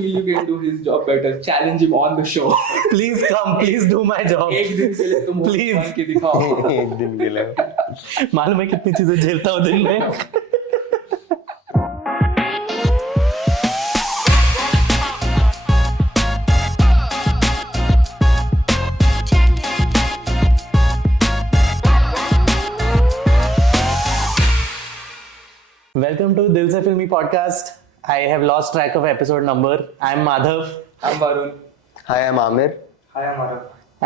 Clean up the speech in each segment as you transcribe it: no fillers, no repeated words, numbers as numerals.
feel you can do his job better, challenge him on the show. Please come, please do my job. एक दिन के लिए तुम Please. बन के दिखाओ. एक दिन के लिए मालूम है कितनी चीजें झेलता हूँ दिन में. Welcome to Dil Se Filmy podcast. I have lost track of episode number. I'm Madhav. I'm Varun. Hi, I'm Amir. Hi, I'm Mariam.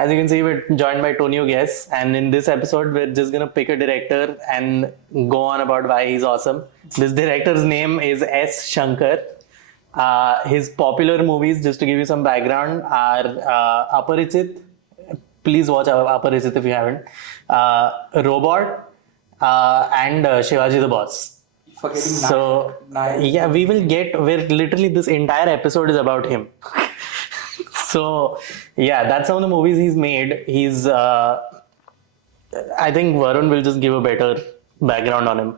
As you can see, we're joined by two new guests, and in this episode, we're just gonna pick a director and go on about why he's awesome. This director's name is S. Shankar. His popular movies, just to give you some background, are Aparichit. Please watch Aparichit if you haven't. Robot and Shivaji the Boss. So yeah, we will get where literally this entire episode is about him. So yeah, that's some of the movies he's made. He's I think Varun will just give a better background on him.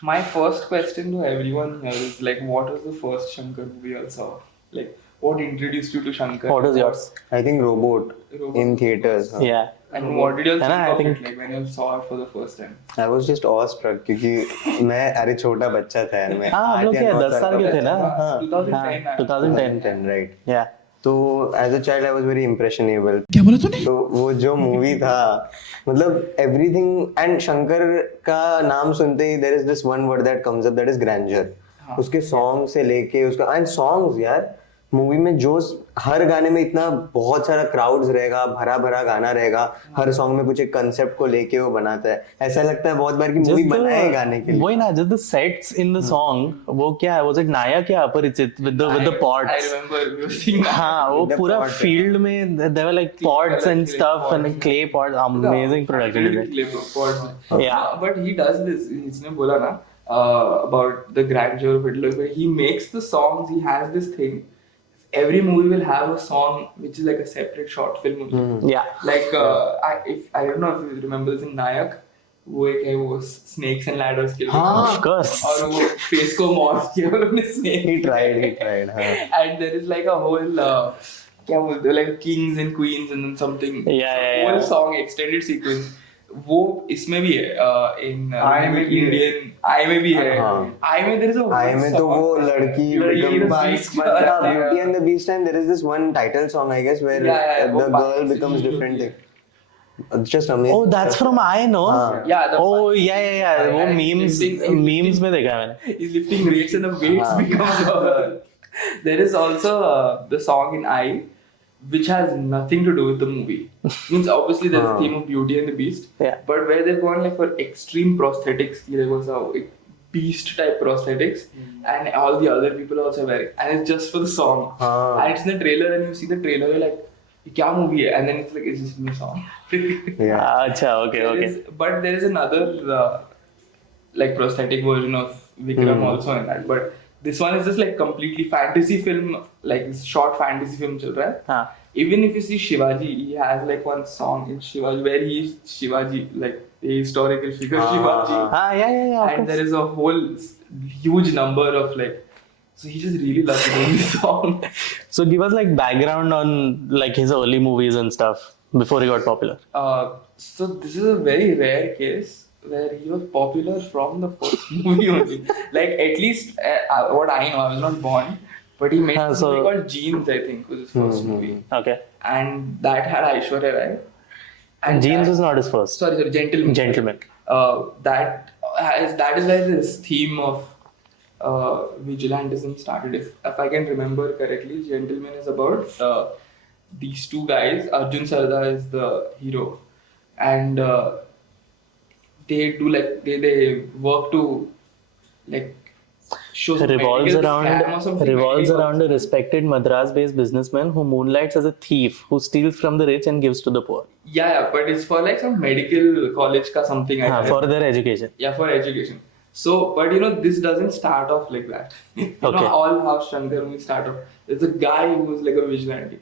My first question to everyone here is like, what was the first Shankar movie you saw? Like, what introduced you to Shankar? What was yours? I think Robot in theaters. Huh? Yeah. And what did you think I of think- it, like when you saw it for the first time? I was just awestruck क्योंकि मैं अरे छोटा बच्चा था यार मैं. हाँ, हम लोग क्या 10 साल के थे ना? हाँ, 2010 हाँ, 2010. 2010 right. Yeah. तो as a child I was very impressionable. क्या बोला तूने? तो वो जो मूवी था मतलब एवरीथिंग एंड शंकर का नाम सुनते ही there is this one word that comes up that is grander. उसके सॉन्ग से लेके उसका एंड सॉन्ग्स यार मूवी में जो हर गाने में इतना बहुत सारा क्राउड्स रहेगा, भरा भरा गाना रहेगा, हर सॉन्ग में कुछ एक कंसेप्ट को लेके वो बनाता है. ऐसा लगता है बहुत बार कि मूवी बनाए गाने के लिए. वही ना, just the sets in the song, वो क्या है, was it नायक या अपरिचित with the pots? I remember you seeing that. हाँ, वो The पूरा pot, field में there were like pots and clay stuff pots. and clay pots, amazing production in it. Yeah. But he does this. इसने बोला ना about the grandeur of it. Like, he makes the songs. He has this thing. Every movie will have a song which is like a separate short film. Yeah. Like I don't know if you remember this in Nayak. वो एक है वो snakes and ladders के लिए. हाँ, of course. और वो face को morph किया उन्होंने snake. He tried हाँ. And there is like a whole क्या बोलते हैं, like kings and queens and then something. Yeah. Whole song extended sequence. वो इसमें भी है in Indian आई में भी है. आई में there is a आई में तो वो लड़की becomes Beauty and the Beast and there is this one title song I guess where the girl becomes different thing. It's just amazing. Oh, that's from I know. Yeah. Oh, yeah. वो memes में देखा है मैंने. He's lifting weights and the weights becomes her. There is also the song in I, which has nothing to do with the movie. Means obviously there's a theme of Beauty and the Beast. Yeah. But where they've gone like for extreme prosthetics, there was a beast type prosthetics, and all the other people also wearing, and it's just for the song. And it's in the trailer, and you see the trailer, you're like, "Kya movie hai?" And then it's like it's just in the song. Yeah. अच्छा, okay. But there is another like prosthetic version of Vikram also in that, but. This one is just like completely fantasy film, like this short fantasy film chal raha hai. Even if you see Shivaji, he has like one song in Shivaji where he is Shivaji, like the historical figure Shivaji. Yeah. And there is a whole huge number of like, so he just really loves doing this song. So give us like background on like his early movies and stuff before he got popular. So this is a very rare case where he was popular from the first movie only. Like at least what I know, I was not born, but he made a movie called Jeans, I think, was his first movie. Okay. And that had Aishwarya Rai. And Jeans was not his first. Sorry, Gentleman. That is where this theme of vigilantism started. If I can remember correctly, Gentleman is about these two guys. Arjun Sarda is the hero, and they do like they work to like show revolves around a respected Madras-based businessman who moonlights as a thief who steals from the rich and gives to the poor. Yeah, but it's for like some medical college ka something. For their education. Yeah, for education. So, but this doesn't start off like that. Okay. All how Shankar movies start off. There's a guy who's like a vigilante,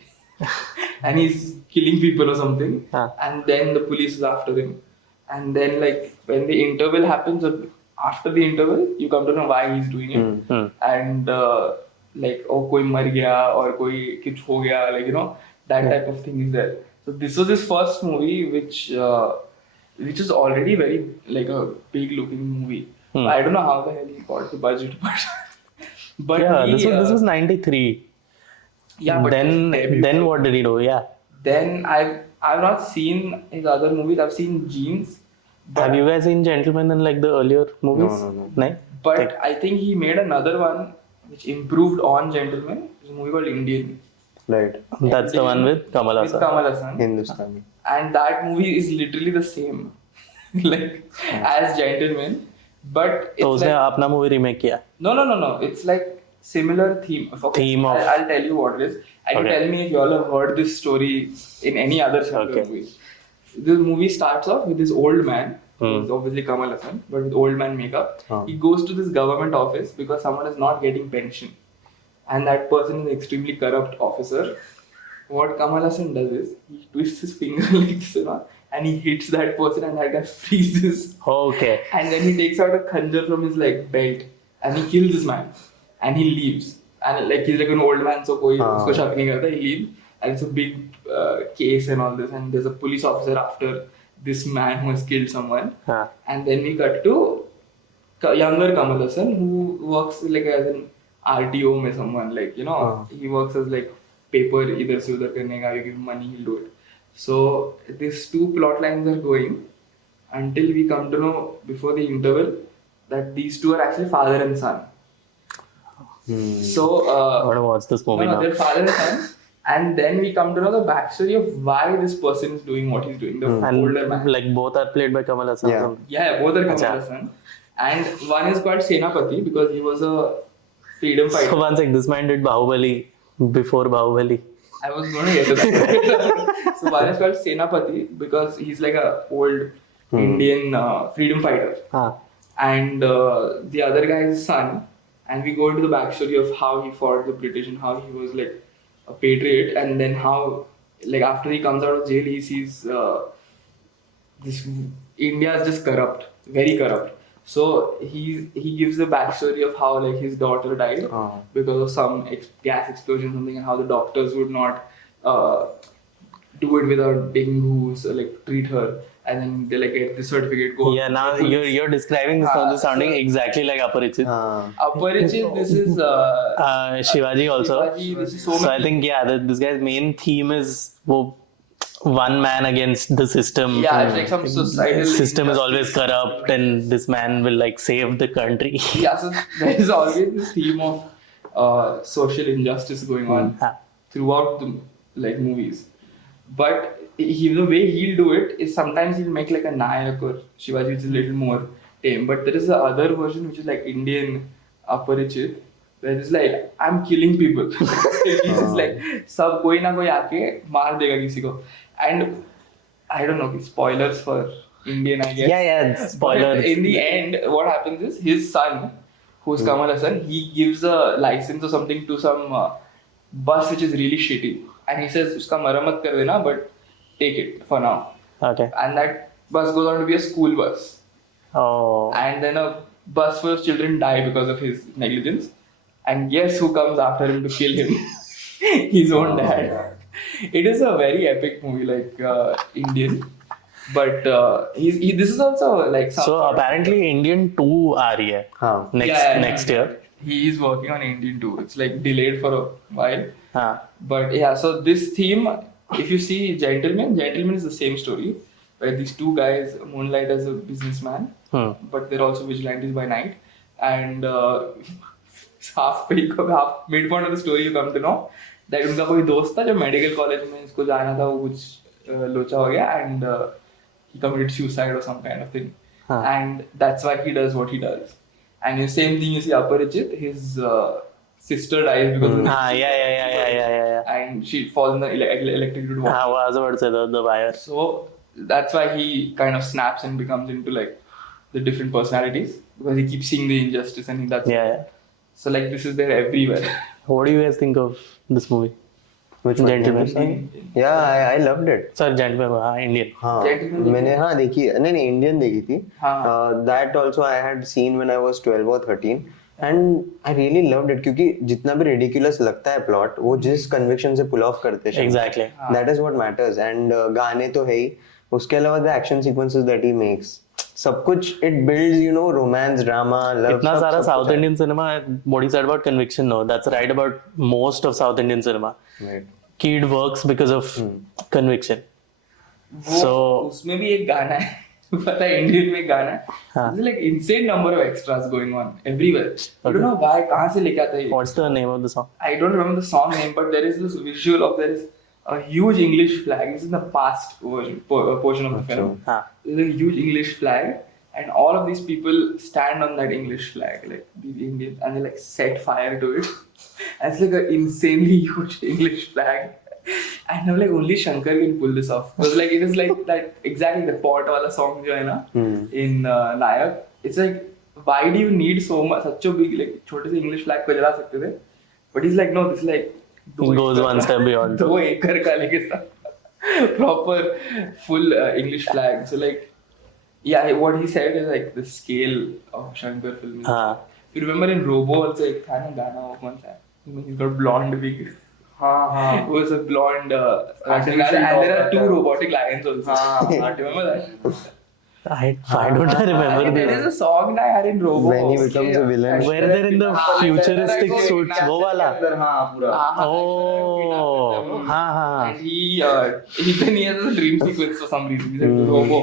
and he's killing people or something, and then the police is after him. And then like when the interval happens, or after the interval, you come to know why he's doing it. And like oh कोई मर गया और कोई कुछ हो गया, like you know that type of thing is there. So this was his first movie which is already very like a big looking movie. I don't know how the hell he got the budget, but Yeah, he, this was 93. yeah, but Then what did he do? Yeah. then I've not seen his other movies. I've seen Jeans, Have you guys seen Gentleman in like the earlier movies? No. No? but I think he made another one which improved on Gentleman. It's a movie called Indian. Right. That's the one with Kamal With Haasan. Kamal Hassan. Hindustani. And that movie is literally the same like as Gentleman, but तो it's उसने like, अपना movie remake किया. no, it's like similar theme. Okay, Theme of- I'll tell you what it is, and you Okay. tell me if you all have heard this story in any other Shankar Okay. movie. The movie starts off with this old man, who's obviously Kamal Hassan, but with old man makeup. He goes to this government office because someone is not getting pension, and that person is an extremely corrupt officer. What Kamal Hassan does is he twists his finger like this, and he hits that person, and that guy freezes. Okay. And then he takes out a khanjar from his like belt, and he kills this man, and he leaves. And like he's like an old man, so koi usko shak nahi karta. He leaves, and it's a big case and all this. And there's a police officer after this man who has killed someone. हाँ. And then we cut to younger Kamal Hassan, who works like as an RTO में someone, like you know he works as like paper इधर से उधर करने का. You give him money, he'll do it. So these two plot lines are going until we come to know before the interval that these two are actually father and son. So I want to watch this movie now. they're father and son, and then we come to know the backstory of why this person is doing what he's doing. The older man. And like both are played by Kamal Haasan. Yeah. Yeah, both are Kamal Acha. Hassan. And one is called Senapati because he was a freedom fighter. So one sec, this man did Bahubali before Bahubali. I was going to get to that. So one is called Senapati because he's like a old Indian freedom fighter. हाँ. And the other guy is his son. And we go into the backstory of how he fought the British and how he was like a patriot. And then how, like after he comes out of jail, he sees this India is just corrupt, very corrupt. So he gives the backstory of how like his daughter died because of some gas explosion or something, and how the doctors would not do it without taking who's like treat her, and then they like get the certificate. Go. Yeah, now you're describing this now, this sounding exactly like Aparichit. Aparichit, this is Shivaji also. Shivaji, this is so So many. I think this guy's main theme is wo one man against the system. Yeah, it's like some societal System is injustice. always corrupt, and this man will like save the country. Yeah, so there is always this theme of social injustice going on throughout the like movies. But the way he'll do it is sometimes he'll make like a Nayak or Shivaji, which is a little more tame. But there is the other version which is like Indian Aparichit, where it's like I'm killing people. He's just like सब कोई ना कोई आके मार देगा किसी को. And I don't know, spoilers for Indian, I guess. Yeah, spoilers. But in the end, what happens is his son, who's Kamal Hassan, he gives a license or something to some bus which is really shitty. And he says, uska maramat kar dena, but take it for now. Okay. And that bus goes on to be a school bus. Oh. And then a bus full of children die because of his negligence. And guess who comes after him to kill him? His own dad. It is a very epic movie, like Indian. But this is also like some So sort of- apparently Indian 2 aa rahi hai हाँ. next year. He is working on Indian too. It's like delayed for a while. हाँ. But yeah, so this theme, if you see Gentleman is the same story. Where these two guys moonlight as a businessman, but they're also vigilantes by night. And half midpoint of the story you come to know that उनका कोई दोस्त था जो medical college में इसको जाना था, वो कुछ लोचा हो गया, and he committed suicide or some kind of thing. And that's why he does what he does. And the same thing you see Aparichit, his sister dies because of Yeah. and she falls in the electrocuted wire. I was about to say the wire. So that's why he kind of snaps and becomes into like the different personalities because he keeps seeing the injustice and that's Yeah. so like this is there everywhere. What do you guys think of this movie? Which one? Gentleman. Yeah, I loved it. Sir, Gentleman, Indian. हाँ, Gentleman मैंने हाँ देखी, नहीं Indian देखी थी. हाँ. That also I had seen when I was 12 or 13. And I really loved it क्योंकि जितना भी रिडिकुलस लगता है प्लॉट वो जिस कन्विक्शन से पुल ऑफ करते हैं Exactly. That is what matters and गाने तो है ही उसके अलावा the action sequences that he makes सब कुछ it builds you know romance drama love इतना सारा south Indian cinema what you said about conviction, no, that's right about most of South Indian cinema. right. कि it works because of conviction. वो So उसमें भी एक गाना है पता है इंडियन में एक गाना है like insane number of extras going on everywhere I don't know why कहां से लेके आता है what's the name of the song? I don't remember the song name, but there is this visual of there is a huge English flag. This is in the past version, portion of the film. There's a huge English flag, and all of these people stand on that English flag, like these Indians, and they like set fire to it. And it's like an insanely huge English flag. And I'm like, only Shankar can pull this off. Because like it is like that exactly the pot wala song jo hai na in Nayak. It's like, why do you need so much such a big like छोटे से English flag को जला सकते थे? But he's like, no, this is like It goes one step beyond. 2 acre का लेके proper full English flag. So like, yeah, what he said is like the scale of Shankar film. You remember in Robo also एक था ना गाना वो कौन सा? He's got blonde wig. It was a blonde and there are 2 robotic lions also. Do you remember that? I don't remember There this. is a song na yaar in Robo. When he becomes a villain. Where they're in the futuristic suits, वो वाला. Oh, हाँ. And he has a dream sequence for some reason. He's like Robo,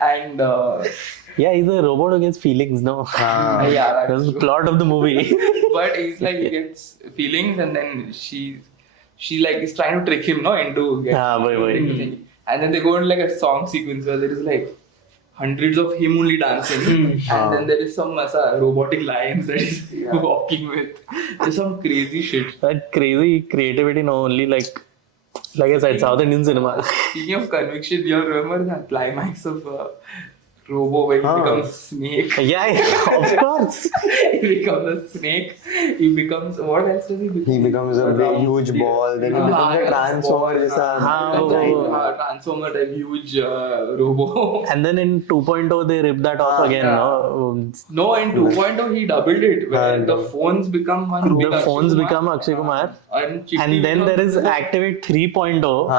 and Yeah, he's a robot who gets feelings, no? yeah, That's the plot of the movie. but he's like he gets feelings, and then she like is trying to trick him, no, into getting and then they go into like a song sequence where there is like hundreds of him only dancing, and then there is some robotic lions that he's walking with. There's some crazy shit. That crazy creativity, no, only like I said, South Indian cinema. Speaking of conviction, you remember the climax of Robo when he becomes snake? Yeah, of course. He becomes a snake. He becomes what else does he become? He becomes a big huge ball. Then he becomes a transformer जैसा. Transformer type huge Robo. And then in 2.0 they rip that off again, no? No, in 2.0 he doubled it. Where the phones become one. The phones become Akshay Kumar. And then there is Activate 3.0.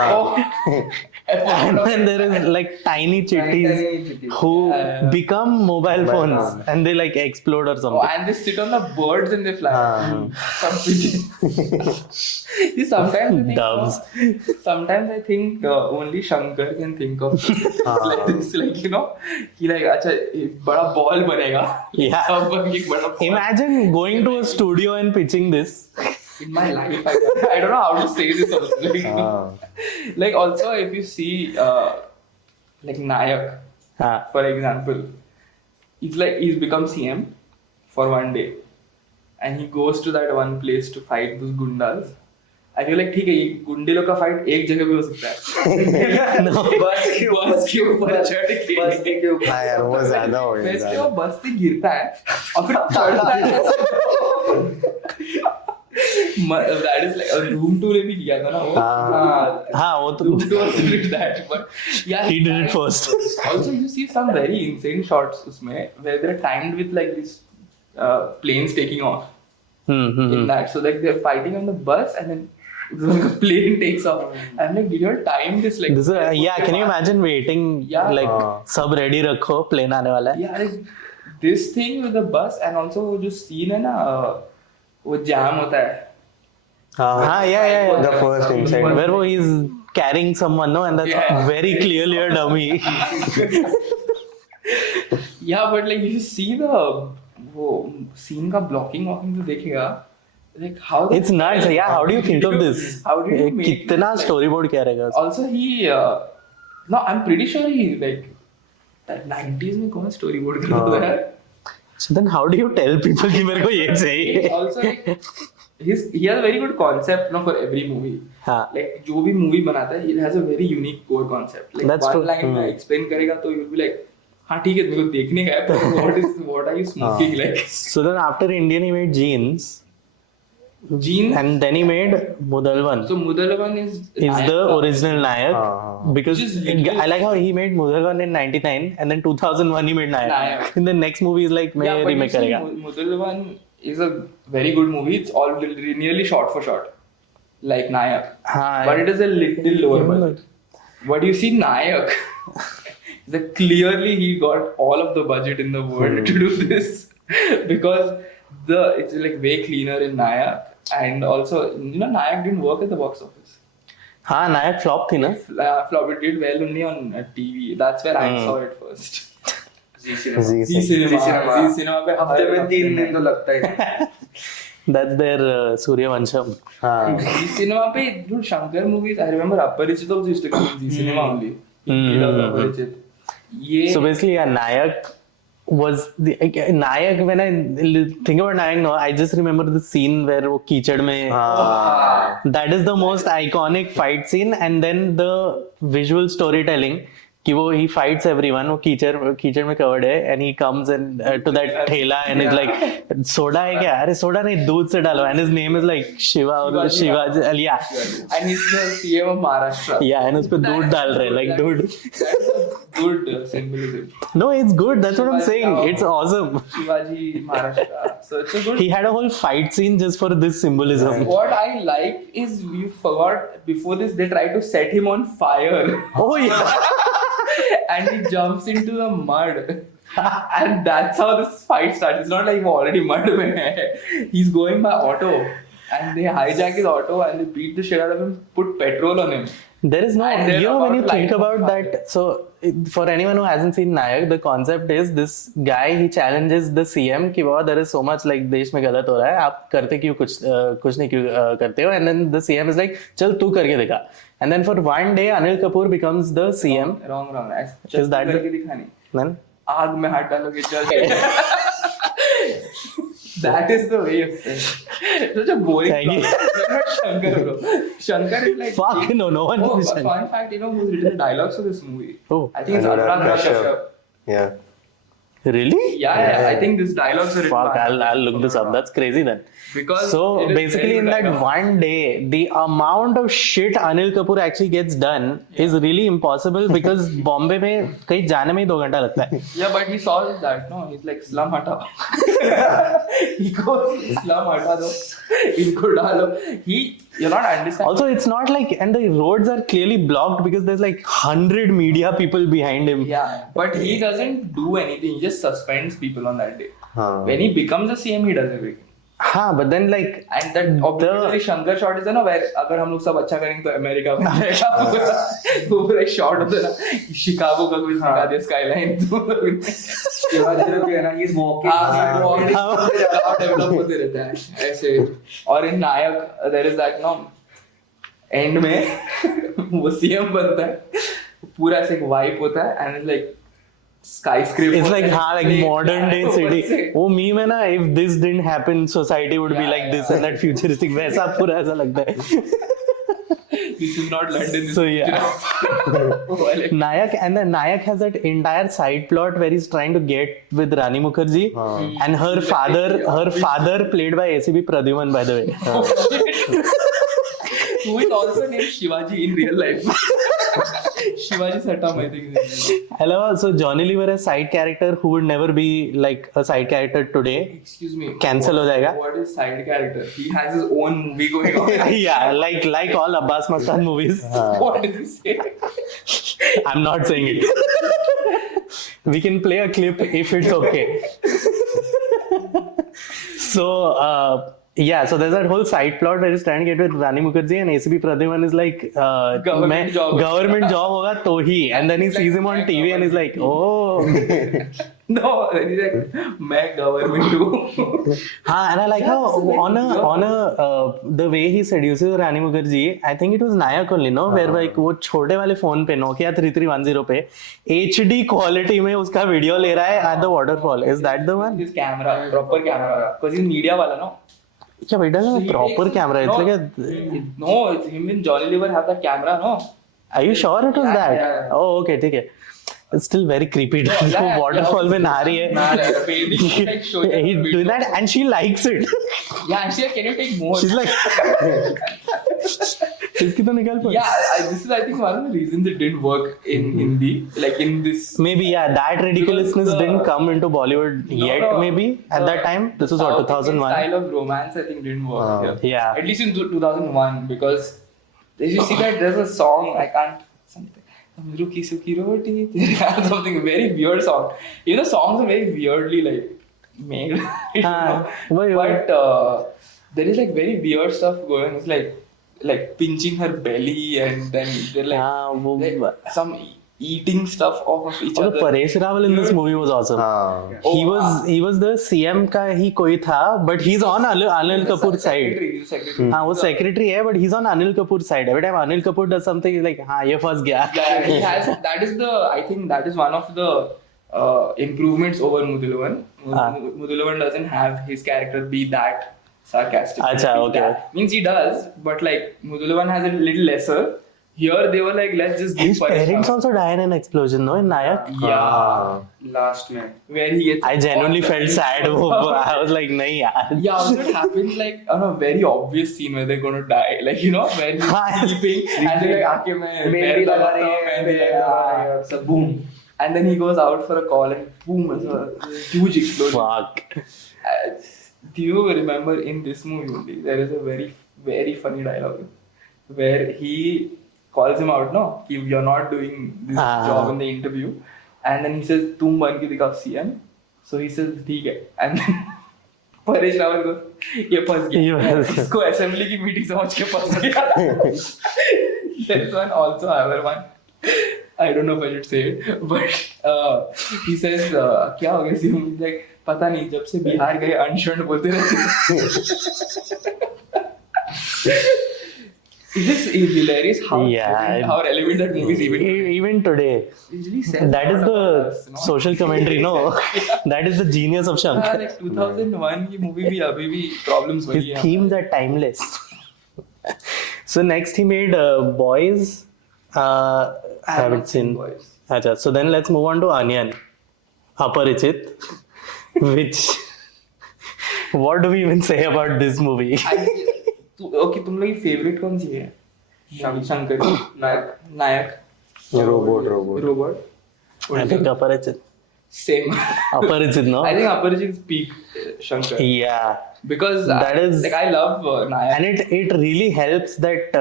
And then there is like tiny chitties who become mobile phones and they like explode or something. And they sit on the birds and they fly. Some pigeons. See, sometimes I think only Shankar can think of like this, like you know, कि like अच्छा बड़ा ball बनेगा. Yeah. एक बड़ा ball. Imagine going to a studio and pitching this. In my life, I don't know how to say this also. Like also if you see like Nayak, for example, it's like he's become CM for one day, and he goes to that one place to fight those gundas. I feel like ठीक है ये गुंडे लोग का fight एक जगह भी हो सकता है. बस के ऊपर चढ़ के. हाँ यार वो ज़्यादा हो गया. वैसे वो बस से गिरता है और फिर चढ़ता है. That is like a Room 2 ने भी किया था ना वो. हाँ वो तो. Room 2 also did that, but yeah. He did it first. Also you see some very insane shots उसमें where they're timed with like these planes taking off. In that, so like they're fighting on the bus and then the plane takes off. I'm like, did you all time this like? This is, yeah, can you imagine waiting? Yeah. Like सब ready रखो, plane आने वाला है. Yeah, like this thing with the bus and also वो जो scene है ना वो jam होता है. हाँ, yeah. The first inside. Where he's carrying someone, no, and that's very clearly a dummy. Yeah, but like you see the वो scene का blocking तो देखेगा. Like how it's nuts. Yeah, how do you think of this? How do you make कितना storyboard क्या रहेगा? Also he no, I'm pretty sure he like that 90s में कौन storyboard करता है. So then how do you tell people कि मेरे को ये चाहिए? Also like he has a very good concept, you know, for every movie. Like जो भी movie बनाता है, he has a very unique core concept. Like that's one true. line में explain करेगा तो you'll be like, हाँ ठीक है मेरे को देखने का है, but what are you smoking like? So then after Indian he made Jeans. And then he made Mudalvan. So Mudalvan is the original Nayak because I like how he made Mudalvan in 99 and then 2001 he made Nayak. In the next movie is like मैं remake करेगा. Mudalvan is a very good movie. It's all nearly shot for shot, like Nayak. But it is a little lower budget. But you see Nayak, clearly he got all of the budget in the world to do this because it's like way cleaner in Nayak, and also Nayak didn't work at the box office. हाँ नायक flop थी ना. Flop, it did well only on TV. That's where I saw it first. Z cinema पे हफ्ते में 3 दिन तो लगता है. That's their Suryavansham. Z cinema पे dude Shankar movies. I remember Aparachit also used to come in Z cinema only. Aparachit. So basically, yeah, Nayak was the Nayak. When I think about Nayak, no, I just remember the scene where वो कीचड़ में. That is the most iconic fight scene, and then the visual storytelling. कि वो he fights everyone, वो कीचड़ में covered है, and he comes and to that ठेला and is like सोडा है क्या? अरे सोडा नहीं दूध से डालो, and his name is like Shiva or Shiva, yeah. And he's the CM of Maharashtra. Yeah, and उसपे दूध डाल रहे, like dude. That's a good symbolism. No, it's good. That's what I'm saying. It's awesome. Shivaji Maharashtra. So it's a good. He had a whole fight scene just for this symbolism. What I like is you forgot before this they tried to set him on fire. Oh yeah. And he jumps into the mud. And that's how this fight starts. It's not like he's already mud mein hai. He's going by auto. And they hijack his auto and they beat the shit out of him, put petrol on him. There is no, when you think about that, so for anyone who hasn't seen Nayak, the concept is this guy, he challenges the CM कि बाबा there is so much like देश में गलत हो रहा है, आप करते क्यों कुछ नहीं क्यों करते हो, and then the CM is like चल तू करके दिखा, and then for one day Anil Kapoor becomes the CM. Wrong. Is that करके दिखानी? Then आग में हाथ डालोगे चल. That is the way of saying. Such a boring. Shankar, bro. Shankar is like. Fuck no one. Oh, fun fact, who's written the dialogues for this movie? Oh, I think it's Anurag Kashyap. Yeah. Really? Yeah. I think these dialogues are written. Fuck, I'll look this up. That's crazy then. Because so basically in that one day, the amount of shit Anil Kapoor actually gets done is really impossible because Bombay में कहीं जाने में ही 2 घंटा लगता है. Yeah, but he solves that. No, he's like slum hata. He goes slum hata do. Inko dalo. You're not understanding. Also, it's not like, and the roads are clearly blocked because there's like 100 media people behind him. Yeah, but he doesn't do anything. He just suspends people on that day. When he becomes a CM, he does everything. हाँ, but then like, and that obviously Shankar shot is ना, where अगर हम लोग सब अच्छा करेंगे तो America बन जाएगा. वो पूरा एक शॉट होता है ना, शिकागो का कुछ दिखा दिया स्काईलाइन. शिवाजी लोग है ना, he's walking डेवलप होते रहता है ऐसे. और in Nayak there is that no end में वो CM बनता है, पूरा ऐसे एक वाइप होता है and it's like skyscraper. It's like like modern day city. वो meme है ना, if this didn't happen, society would be like this and that futuristic. वैसा पूरा ऐसा लगता है. This is not London. So yeah. Nayak, and then Nayak has that entire side plot where he's trying to get with Rani Mukherjee, and her father played by ACB Pradyuman, by the way. Who is also named Shivaji in real life. Shivaji Satam, I think. Hello, so Johnny Lever as side character who would never be like a side character today. Excuse me. Cancel हो जाएगा. What is side character? He has his own movie going on. Yeah, like all Abbas Mastan movies. What did you say? I'm not saying it. We can play a clip if it's okay. So yeah, so there's that whole side plot where he's trying to get with Rani Mukherjee, and ACB Pradyuman is like, government job hoga to hi, and then he sees him on TV and he's like, oh. No, he's like, मैं government हूँ. हाँ, and I like how on a the way he seduces Rani Mukherjee, I think it was Nayak only, no, where like वो छोटे वाले phone पे Nokia 3310 पे HD quality में उसका वीडियो ले रहा है at the waterfall. Is that the one? His camera, proper camera, because he's media वाला, no. Yeah, but it doesn't have a proper camera. It's like a. No, it's him and Johnny Lever have that camera, no. Are you sure it was that? Yeah. Oh, okay, okay. It's still very creepy. Waterfall में नहा रही है. He's doing that and she likes it. Yeah, and she's like, can you take more? She's like. इसकी तो निकाल पड़. Yeah, this is I think one of the reasons it didn't work in Hindi, like in this. Maybe that ridiculousness Because the- didn't come into Bollywood yet. No, maybe at that time. This was what, South Indian 2001. style of romance I think didn't work here. Yeah. At least in 2001, because you see that there's a song I can't something Ruki Suki Roti something very weird song. You know, songs are very weirdly like made. You know? But there is like very weird stuff going. It's like pinching her belly and then they're like some eating stuff off of each Oh, other. Paresh Rawal in this movie was awesome. He was the CM का ही कोई था, but he's on Anil Kapoor's side. He's a secretary. हाँ वो secretary है, but he's on Anil Kapoor's side. Every time Anil Kapoor does something, he's like हाँ ये फंस गया. Yeah, he has. I think that is one of the improvements over Mudulavan. Mudulavan doesn't have his character be that sarcastic. Acha, okay. Means he does, but like Mudulavan has a little lesser. Here they were like, let's just give His parents also died in an explosion, no? In Nayak. Yeah, last man. Where he gets. I genuinely felt sad. I was like, nahi yaar. Yeah, also it happens like on a very obvious scene where they're gonna die. Like, you know, where he's sleeping and they're like, aake main Mehndi laga rahi hai, mehndi laga rahi hai, so boom. And then he goes out for a call and boom, it's a huge explosion. Fuck. Do you remember in this movie only, there is a very, very funny dialogue where he calls him out, no, you're not doing this job in the interview. And then he says, तुम बन के दिखाओ CM. So he says, ठीक है. And then Paresh Rawal goes, ये फंस गया. इसको assembly की meeting समझ के फंस गया. There's one also, other one. I don't know if I should say it, but he says, क्या हो गया CM? He's like, पता नहीं, जब से बिहार गए अनशर्ट बोलते रहते. It is hilarious how relevant that movie is even today. That is the social commentary, no? That is the genius of Shankar. Like 2001 की movie भी अभी भी problems His themes are timeless. So next he made Boys. I haven't seen. Boys. Achha, so then let's move on to Onion. Aparichit. Which. What do we even say about this movie? Okay, तुम लोग की favourite कौन सी है? शंकर, नायक, robot. I think Aparichit. Same. Aparichit, no? I think Aparichit is peak Shankar. Yeah. Because that is like I love Nayak. And it really helps that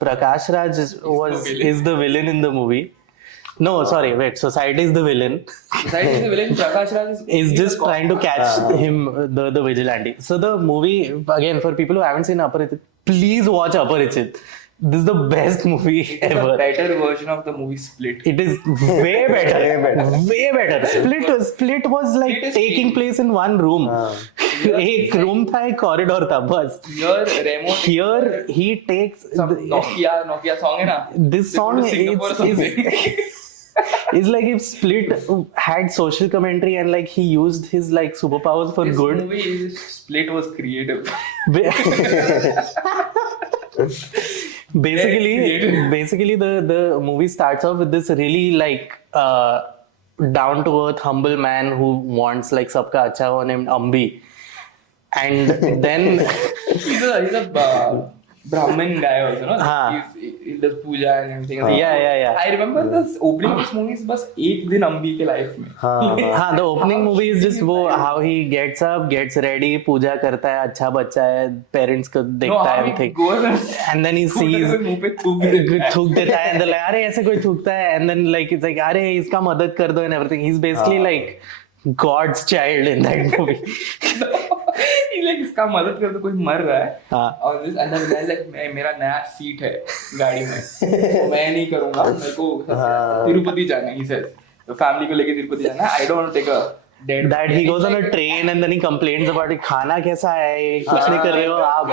Prakash Raj is the villain in the movie. No, sorry, wait. Society is the villain. Society is the villain. Prakash Raj is just trying to catch him, the vigilante. So the movie, again, for people who haven't seen Aparichit, please watch Aparichit. This is the best movie ever. It's a better version of the movie Split. It is way better. Way better. Split was like taking place in one room. एक room था, एक corridor था, बस. Here he takes Nokia song है ना. This song is like if Split had social commentary and like he used his like superpowers for good. This movie Split was creative. Basically the movie starts off with this really like down to earth humble man who wants like sabka acha ho named Ambi, and then he's a Brahmin guy also, no? He does puja and everything. Yeah. I remember the opening of this movie is बस एक दिन अम्बी के life में. हाँ, the opening movie is just वो how he gets up, gets ready, पूजा करता है, अच्छा बच्चा है, parents को देखता है everything, and then he sees मुंह पे थूक देता है, and they're like अरे ऐसे कोई थूकता है, and then like it's like अरे इसका मदद कर दो and everything. He's basically like God's child in that movie. He's like इसका मदद कर दो, कोई मर रहा है और this अंदर like मेरा नया सीट है गाड़ी में, मैं नहीं करूँगा, मेरे को तिरुपति जाना है. He says तो फैमिली को लेके तिरुपति जाना है. I don't want to take a dead. That he goes on a train and then he complains about it. खाना कैसा है, कुछ नहीं कर रहे हो आप.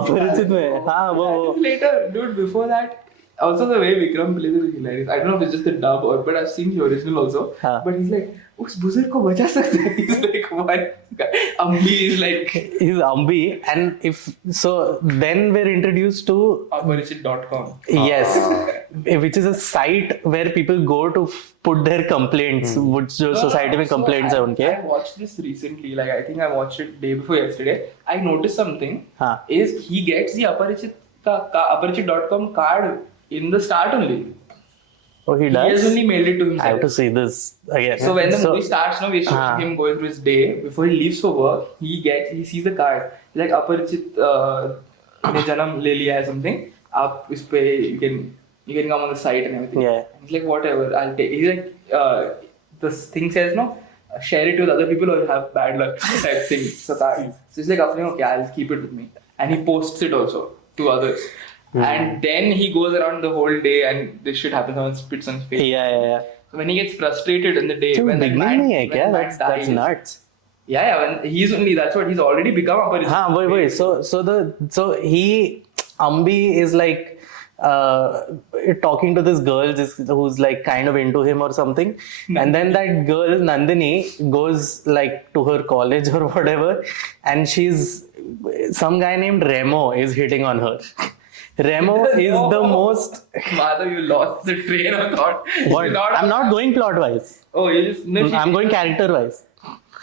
अपरिचित में हाँ वो later, dude. Before that. Also the way Vikram plays it is hilarious. I don't know if it's just the dub or, but I've seen the original also. But he's like, उस बुजुर्ग को बचा सकते हैं. He's like, what? Ambi is like. He's Ambi, and if so, then we're introduced to Aparichit.com. Yes, which is a site where people go to put their complaints. which जो society में complaints है उनके. I watched this recently. Like I think I watched it day before yesterday. I noticed something. Is he gets the Aparichit Aparijit.com card in the start only. Oh, he He has does? only mailed it to I have to himself. see this again. So when the movie starts, we show हाँ. him going through his day. Before he leaves for work, he sees the card. He's like, Aparijit ने जन्म ले लिया है something. आप इस पे you can come on the site and everything. Yeah. He's like, whatever, I'll take. He's like, this thing says no, share it with other people or you have bad luck type thing. So he's like, okay, I'll keep it with me. And he posts it also to others. And then he goes around the whole day and this shit happens, someone spits on his face. Yeah. So when he gets frustrated in the day, So when the beginning man, में है when क्या? the man That's dies, nuts. Yeah, when that's what he's already become Aparijit. हाँ वही so he Ambi is like talking to this girl who's like kind of into him or something, and then that girl Nandini goes like to her college or whatever, and some guy named Remo is hitting on her. Remo is the most. Madhav, you lost the train of thought. What? I'm not going plot wise. Oh, you just no. I'm going character wise.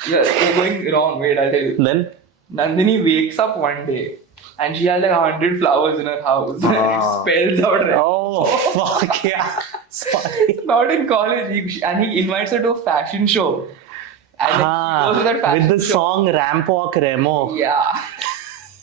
Yeah, you're going wrong. Wait, I'll tell you. Then Nandini wakes up one day and she has like 100 flowers in her house. It spells out Remo. oh fuck yeah. Sorry. Not in college. And he invites her to a fashion show. And then he goes to that fashion with the show. song Ramp Walk Remo. Yeah.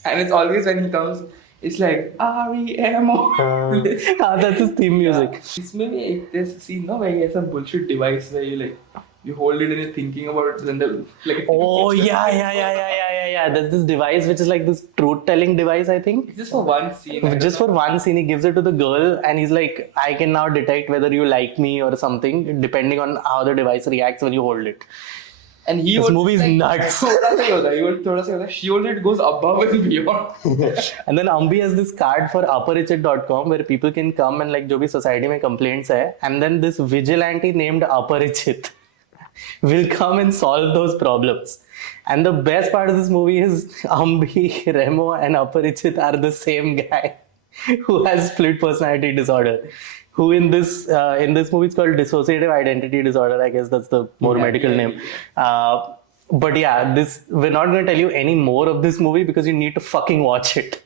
And it's always when he comes, it's like R-E-M-O. That's his theme music. इसमें भी एक there's a scene no where he has some bullshit device where you hold it and you're thinking about then like Oh yeah. There's this device which is like this truth telling device, I think. it's just for one scene. I don't Just know. for one scene, he gives it to the girl, and he's like, "I can now detect whether you like me or something, depending on how the device reacts when you hold it." And he This would, movie is like, nuts. थोड़ा सा ही होता है, थोड़ा सा होता है. She holds it goes above and beyond. And then Ambi has this card for Aparijit.com where people can come and like जो भी society में complaints है, and then this vigilante named Aparijit will come and solve those problems. And the best part of this movie is Ambi, Remo, and Aparijit are the same guy who has split personality disorder. Who in this movie is called dissociative identity disorder. I guess that's the more medical name. But yeah, we're not going to tell you any more of this movie because you need to fucking watch it.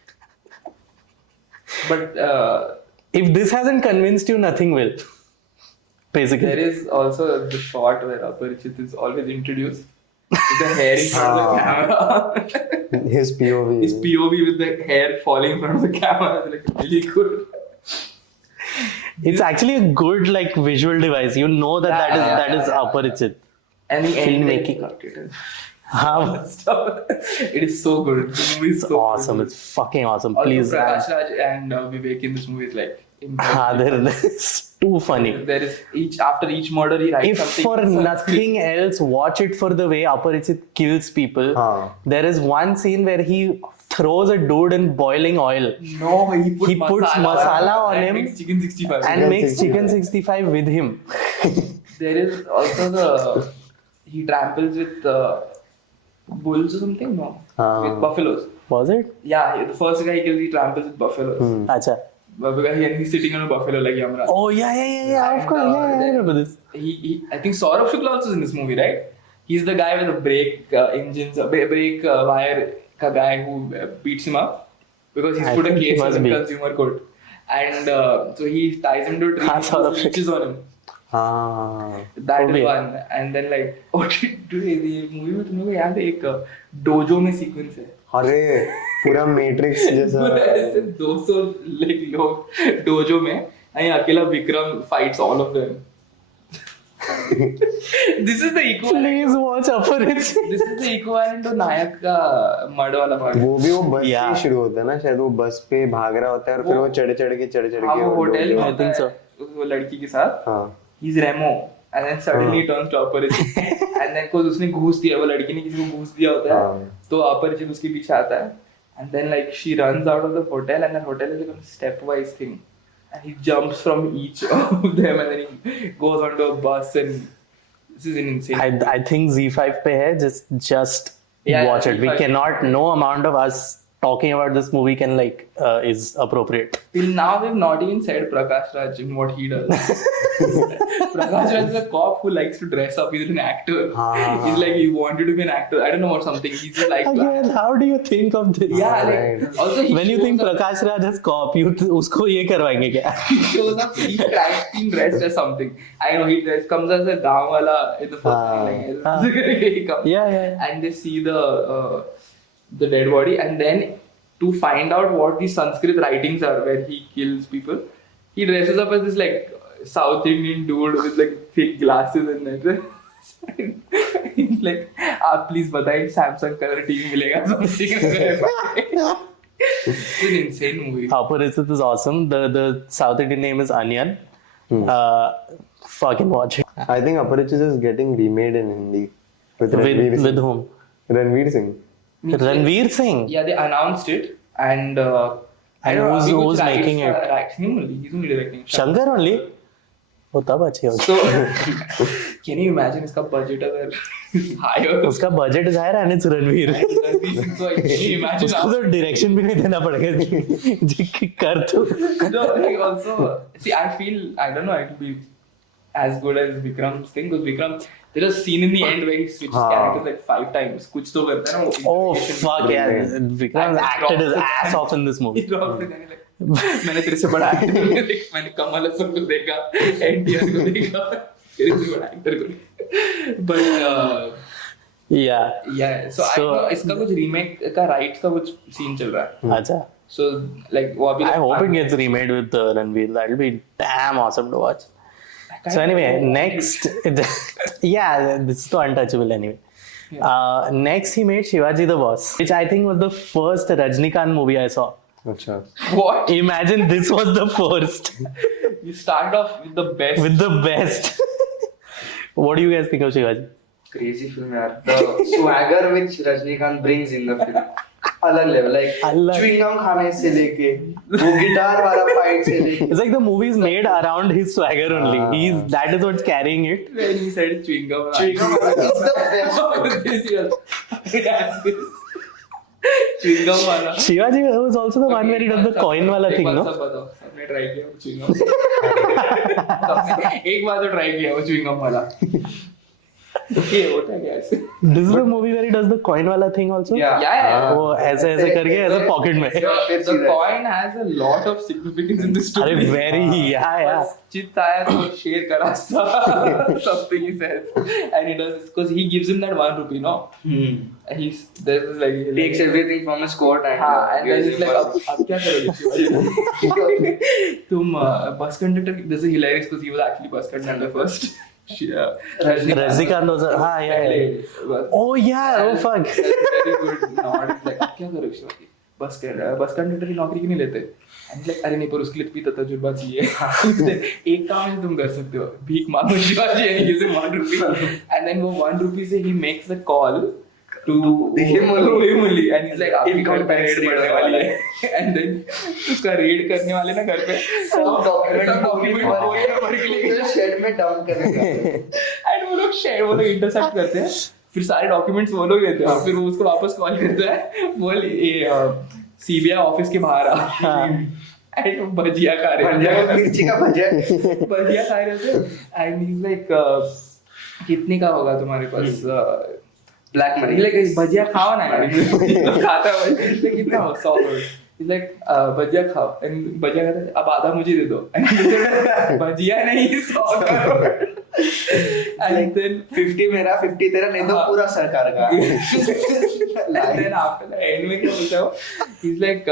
But If this hasn't convinced you, nothing will. Basically. there is also the shot where Aparijit is always introduced with the hair in front of the camera. His POV. His POV with the hair falling in front of the camera is like really good. It's actually a good like visual device. You know that is Aparijit. And the end Filmmaking. It is so good. The movie is so Awesome. good. It's fucking awesome. Also, Please. Prakash Raj and Vivek in this movie is like It's too funny. there is after each murder he writes If something. for nothing else, watch it for the way Aparijit kills people. There is one scene where he throws a dude in boiling oil No, he puts masala on and him makes chicken 65. and makes chicken 65 with him. There is also he tramples with bulls or something. No, with buffaloes. Was it? Yeah, the first guy he kills, he tramples with buffaloes. Acha. And he's sitting on a buffalo like Yamraj. Oh yeah. Of course. Yeah, I remember this. He I think Saurabh Shukla also is in this movie, right? He's the guy with the brake engines, brake wire guy who beats him up because he's I put a think he case must in the be. consumer court. And so he ties him to a tree and Saurabh puts leeches on him. That is Okay. one. And then like, ये movie में तुम लोग याद है एक dojo में sequence है. अरे पूरा मैट्रिक्स जैसा ऐसे 200 like लोग डोजो में and अकेला Vikram fights all of them. This is the equivalent. Please watch Aparijit. This is the equivalent to नायक का मर्ड वाला पार्ट. वो भी वो बस Yeah. से शुरू होता है ना शायद वो बस पे भाग रहा होता है और फिर वो चढ़ के हाँ वो होटल में I होता think so. है वो लड़की के साथ. हाँ He's Remo and then suddenly he turns to Aparijit and then कुछ उसने घूस दिया वो लड़की ने किसी को घूस दिया होता है तो Aparijit उसके पीछे आता है and then like she runs out of the hotel and that hotel is like a stepwise thing and he jumps from each of them and then he goes onto a bus and this is an insane. I think Z5 पे है. Just Yeah, watch it. We Z5. cannot. No amount of us talking about this movie can is appropriate. Till now, they've not even said Prakash Raj in what he does. Prakash Raj is a cop who likes to dress up. He's an actor. He's like, he wanted to be an actor. I don't know, or something. He's just like. Again, how do you think of this? Yeah, like, also he when you think Prakash Raj is cop, you usko ye karwayenge kya? He shows up, he tries to dressed as something. I know he comes as a gaon wala in the first thing. He comes. Yeah. And they see the dead body, and then to find out what the Sanskrit writings are where he kills people, he dresses up as this like South Indian dude with like thick glasses and that. He's like, "Aap please बताइए Samsung color TV मिलेगा something." It's an insane movie. Aparajit is awesome. The South Indian name is Onion. Fucking watch it. I think Aparajit is getting remade in Hindi with With whom? Ranveer Singh. Ranveer Singh. Yeah, they announced it, and I don't who's know which making rights it? are acting only. He's only directing. Shankar only? वो तब अच्छी होगी. So, can you imagine इसका budget अगर higher? उसका budget is higher and it's Ranveer. So, can you imagine? उसको तो direction भी नहीं देना पड़ेगा. कर तू. No, like also, see, I feel, I don't know, it will be as good as Vikram's thing, because Vikram, there's a scene in the end where he switches characters like 5 times. कुछ तो करता है ना वो. Oh fuck yeah, Vikram acted his ass off in this movie. He dropped it and he's like, मैंने तेरे से बड़ा एक्टर मैंने कमल हसन को देखा, एनटीआर को देखा, तेरे से बड़ा एक्टर को. But yeah, so I know इसका कुछ remake का rights का कुछ scene चल रहा है. अच्छा. So like वो अभी I hope it gets remade with Ranveer. That'll be damn awesome to watch. So anyway, next, this is the Untouchable anyway. Yeah. Next he made Shivaji the Boss, which I think was the first Rajnikant movie I saw. Achha. What? Imagine this was the first. You start off with the best. With the best. What do you guys think of Shivaji? Crazy film, yaar. The swagger which Rajnikant brings in the film. अलग level, like chewing gum खाने से लेके वो guitar वाला fight से लेके. It's like the movie is made around his swagger only. That is what's carrying it. When he said chewing gum. Chewing gum is the best. Chewing gum वाला. Shivaji was also the one where he does the coin wala thing, no? सबने try किया वो chewing gum. एक बार तो try किया वो chewing gum वाला. ये होता है क्या ऐसे? This is the movie where he does the coin wala thing also? Yeah. वो ऐसे करके ऐसे pocket में. The coin has a lot of significance in the story. अरे very, yeah. चित आया तो शेर का रास्ता. Something he says. And he does this because he gives him that 1 rupee, no? There's this like He takes everything from his coat and then he's like अब क्या करोगे? तुम bus conductor. This is hilarious because he was actually bus conductor first. Rajnikant was yeah. Oh yeah, oh fuck. Very good nod. Like अब क्या करोगे Shivaji? Bus conductor की नौकरी क्यों नहीं लेते? And like अरे नहीं पर उसके लिए भी तजुर्बा चाहिए. एक काम है तुम कर सकते हो, भीख मांगो Shivaji and gives him 1 rupee. And then वो 1 rupee से he makes the call to him only, and he's like आपकी घर पे रेड पड़ने वाली है. And then उसका रेड करने वाले ना घर पे सब डॉक्यूमेंट भर के लेके शेड में डाउन करेगा. And वो लोग इंटरसेप्ट करते हैं, फिर सारे डॉक्यूमेंट्स वो लोग लेते हैं, फिर वो उसको वापस कॉल करता है, बोल ये सीबीआई ऑफिस के बाहर आ. And भजिया खा रहे हैं, मिर्ची का भजिया खा रहे थे. And he's like कितने का होगा तुम्हारे पास ब्लैक मनी? लाइक भजिया खाओ ना यार. खाता है कितना हो 100 करोड़. लाइक भजिया खाओ, एंड भजिया खाता है, अब आधा मुझे दे दो. भजिया नहीं 100 करोड़. And then 50 मेरा 50 तेरा, नहीं तो पूरा सरकार का. And then after the end में क्या होता है? He's like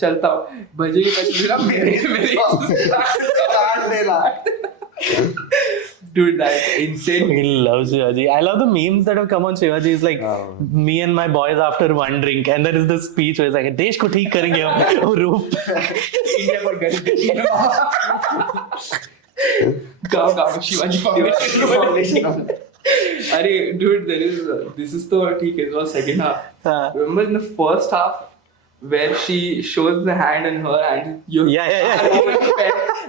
चलता हूँ, भजिया के पैसे मेरे काट देना. Dude, that's insane. I love Shivaji. I love the memes that have come on Shivaji. It's like me and my boys after 1 drink, and there is this speech where it's like देश को ठीक करेंगे हम roof. India को गरीब गाँव Shivaji foundation. अरे dude, this is तो ठीक है, it was second half. Remember in the first half where she shows the hand and her hand. Yeah.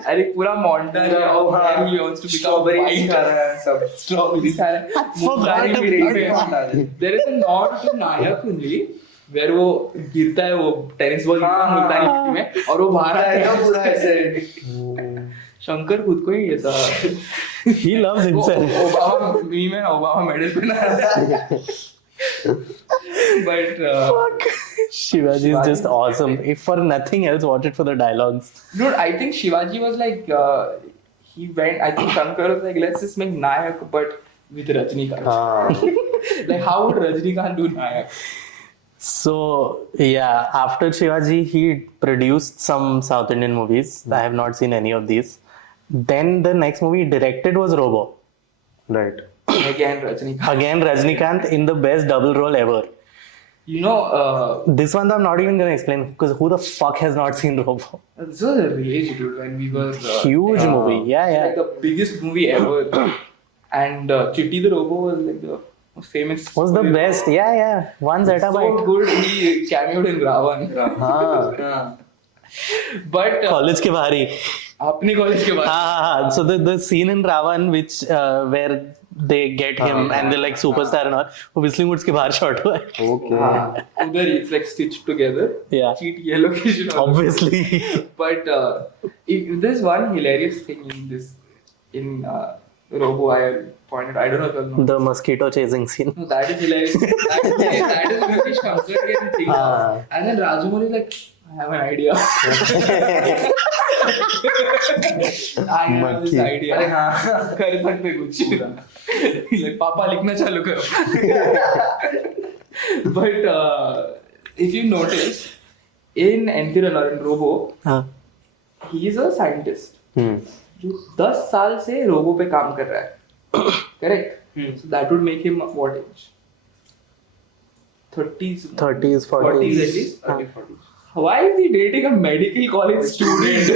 अरे पूरा montage है और he wants to become white. Strawberries खा रहा है. There is a nod to Nayak only where वो गिरता है वो टेनिस बॉल मुल्तानी मिट्टी में और वो बाहर आता है पूरा ऐसे शंकर खुद को ही ऐसा He loves himself. Obama meme है ओबामा मेडल पहना but Shivaji is just awesome. If for nothing else, watch it for the dialogues. dude, I think Shivaji was like he went. I think Shankar was like, let's just make Nayak, but with Rajnikant. Like, how would Rajnikant do Nayak? So yeah, after Shivaji, he produced some South Indian movies. I have not seen any of these. Then the next movie he directed was Robo. Right. Again, Rajnikant. Again, Rajnikant in the best double role ever. You know, This one I'm not even gonna explain because who the fuck has not seen Robo? this was a rage, dude. When we were Huge movie. Yeah, like yeah. the biggest movie ever. And Chitti the Robo was like the most famous. Was the best. Yeah, yeah. One So zettabyte. good. He cameoed in Ravan. But College के बाहर ही. अपनी college के बाद. हाँ. So the scene in Ravan which where they get him and they're like superstar and all. Obviously उसके बाहर shot हुआ है. Okay. Udhar it's like stitched together. Yeah. Cheat ये location. Obviously. But there's one hilarious thing in Robo I pointed. I don't know if you'll know. The mosquito chasing scene. No, that is hilarious. that is really Shankar getting things. And then Rajamouli is like, I have an idea. I have this idea. अरे हाँ कर सकते कुछ. Like पापा लिखना चालू करो. But if you notice, in Enthran or in Robo, हाँ. he is a scientist. जो 10 साल से रोबो पे काम कर रहा है. Correct? So that would make him what age? 30s. 30s, 40s. 40s at least. Early 40s. Why is he dating a medical college student?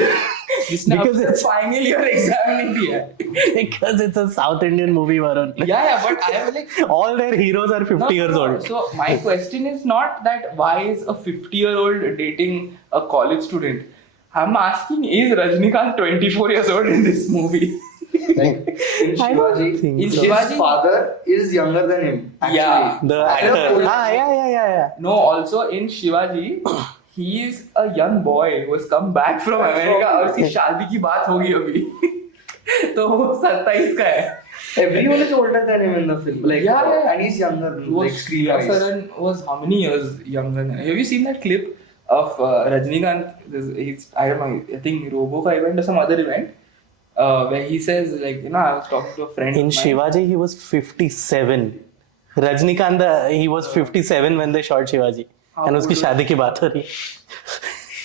Because it's final year exam नहीं दिया है. because it's a South Indian movie, Varun. Yeah, but I am like. All their heroes are 50 years old. So my question is not that why is a 50-year-old dating a college student? I'm asking, is Rajnikant 24 years old in this movie? like in I don't Shivaji think In so. Shivaji- his father is younger than him actually. Yeah. The actor. Yeah. No, also in Shivaji, he is a young boy who has come back from America और उसकी शादी की बात होगी अभी. तो वो 27 का है. everyone is older than him in the film like Yeah. and he's younger like screen wise. Saran was how many years younger than? Have you seen that clip of Rajnikant? I don't know. I think Robo का event or some other event where he says like I was talking to a friend. In of mine. Shivaji, he was 57. Rajnikant, he was 57 when they shot Shivaji. And उसकी शादी की बात हो रही है.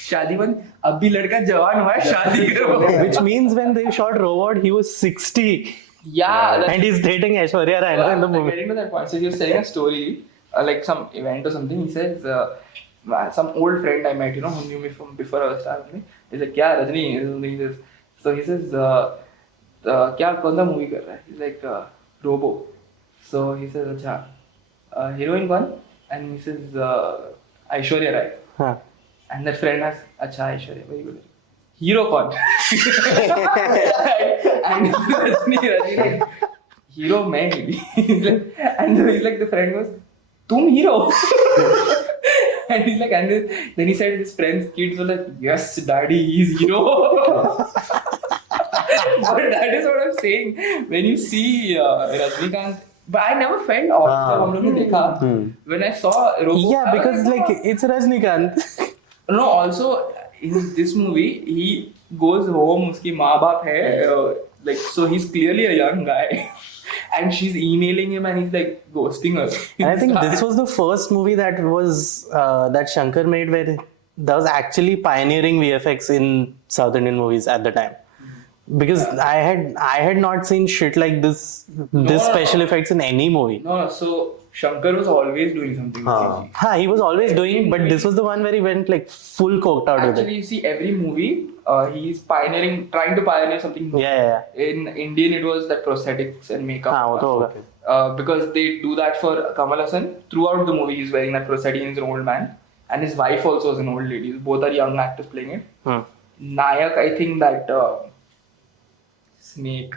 शादी बंद अभी लड़का जवान हुआ है शादी करो. Which means when they shot Robot, he was 60. Yeah. And he's dating Aishwarya Rai in the movie. Getting to that point, so he was saying a story, like some event or something. He says, some old friend I met, who knew me from before I was starting. He's like, "क्या Rajni?" He says, so he says, "क्या कौन सा movie कर रहा है?" He's like, "Robo." So he says, "अच्छा, heroine कौन?" And he says, "Aishwarya Rai." हाँ. And that friend asks, "अच्छा Aishwarya, very good." Hero कौन? And Rajni like, hero मैं ही. And he's like, the friend goes, तुम hero? And he's like, and then he said his friends, kids were like, yes, daddy, he's hero. But that is what I'm saying. When you see Rajnikant, but I never felt awkward हम लोग ने देखा. When I saw Robo, Yeah, because like it's Rajnikant. No, also in this movie, he goes home, उसकी माँ बाप है, like so he's clearly a young guy, and she's emailing him and he's like ghosting her. And I think this was the first movie that was that Shankar made where that was actually pioneering VFX in South Indian movies at the time. Because I had not seen shit like this special effects in any movie. No, so Shankar was always doing something. with CG. Ha, he was always doing, but this was the one where he went like full coked out with Actually, it. you see every movie, he's trying to pioneer something new. Yeah. In Indian, it was that prosthetics and makeup. हाँ वो तो होगा. Because they do that for Kamal Hassan. Throughout the movie, he's wearing that prosthetic and he's an old man. And his wife also is an old lady. Both are young actors playing it. Nayak, I think that Snake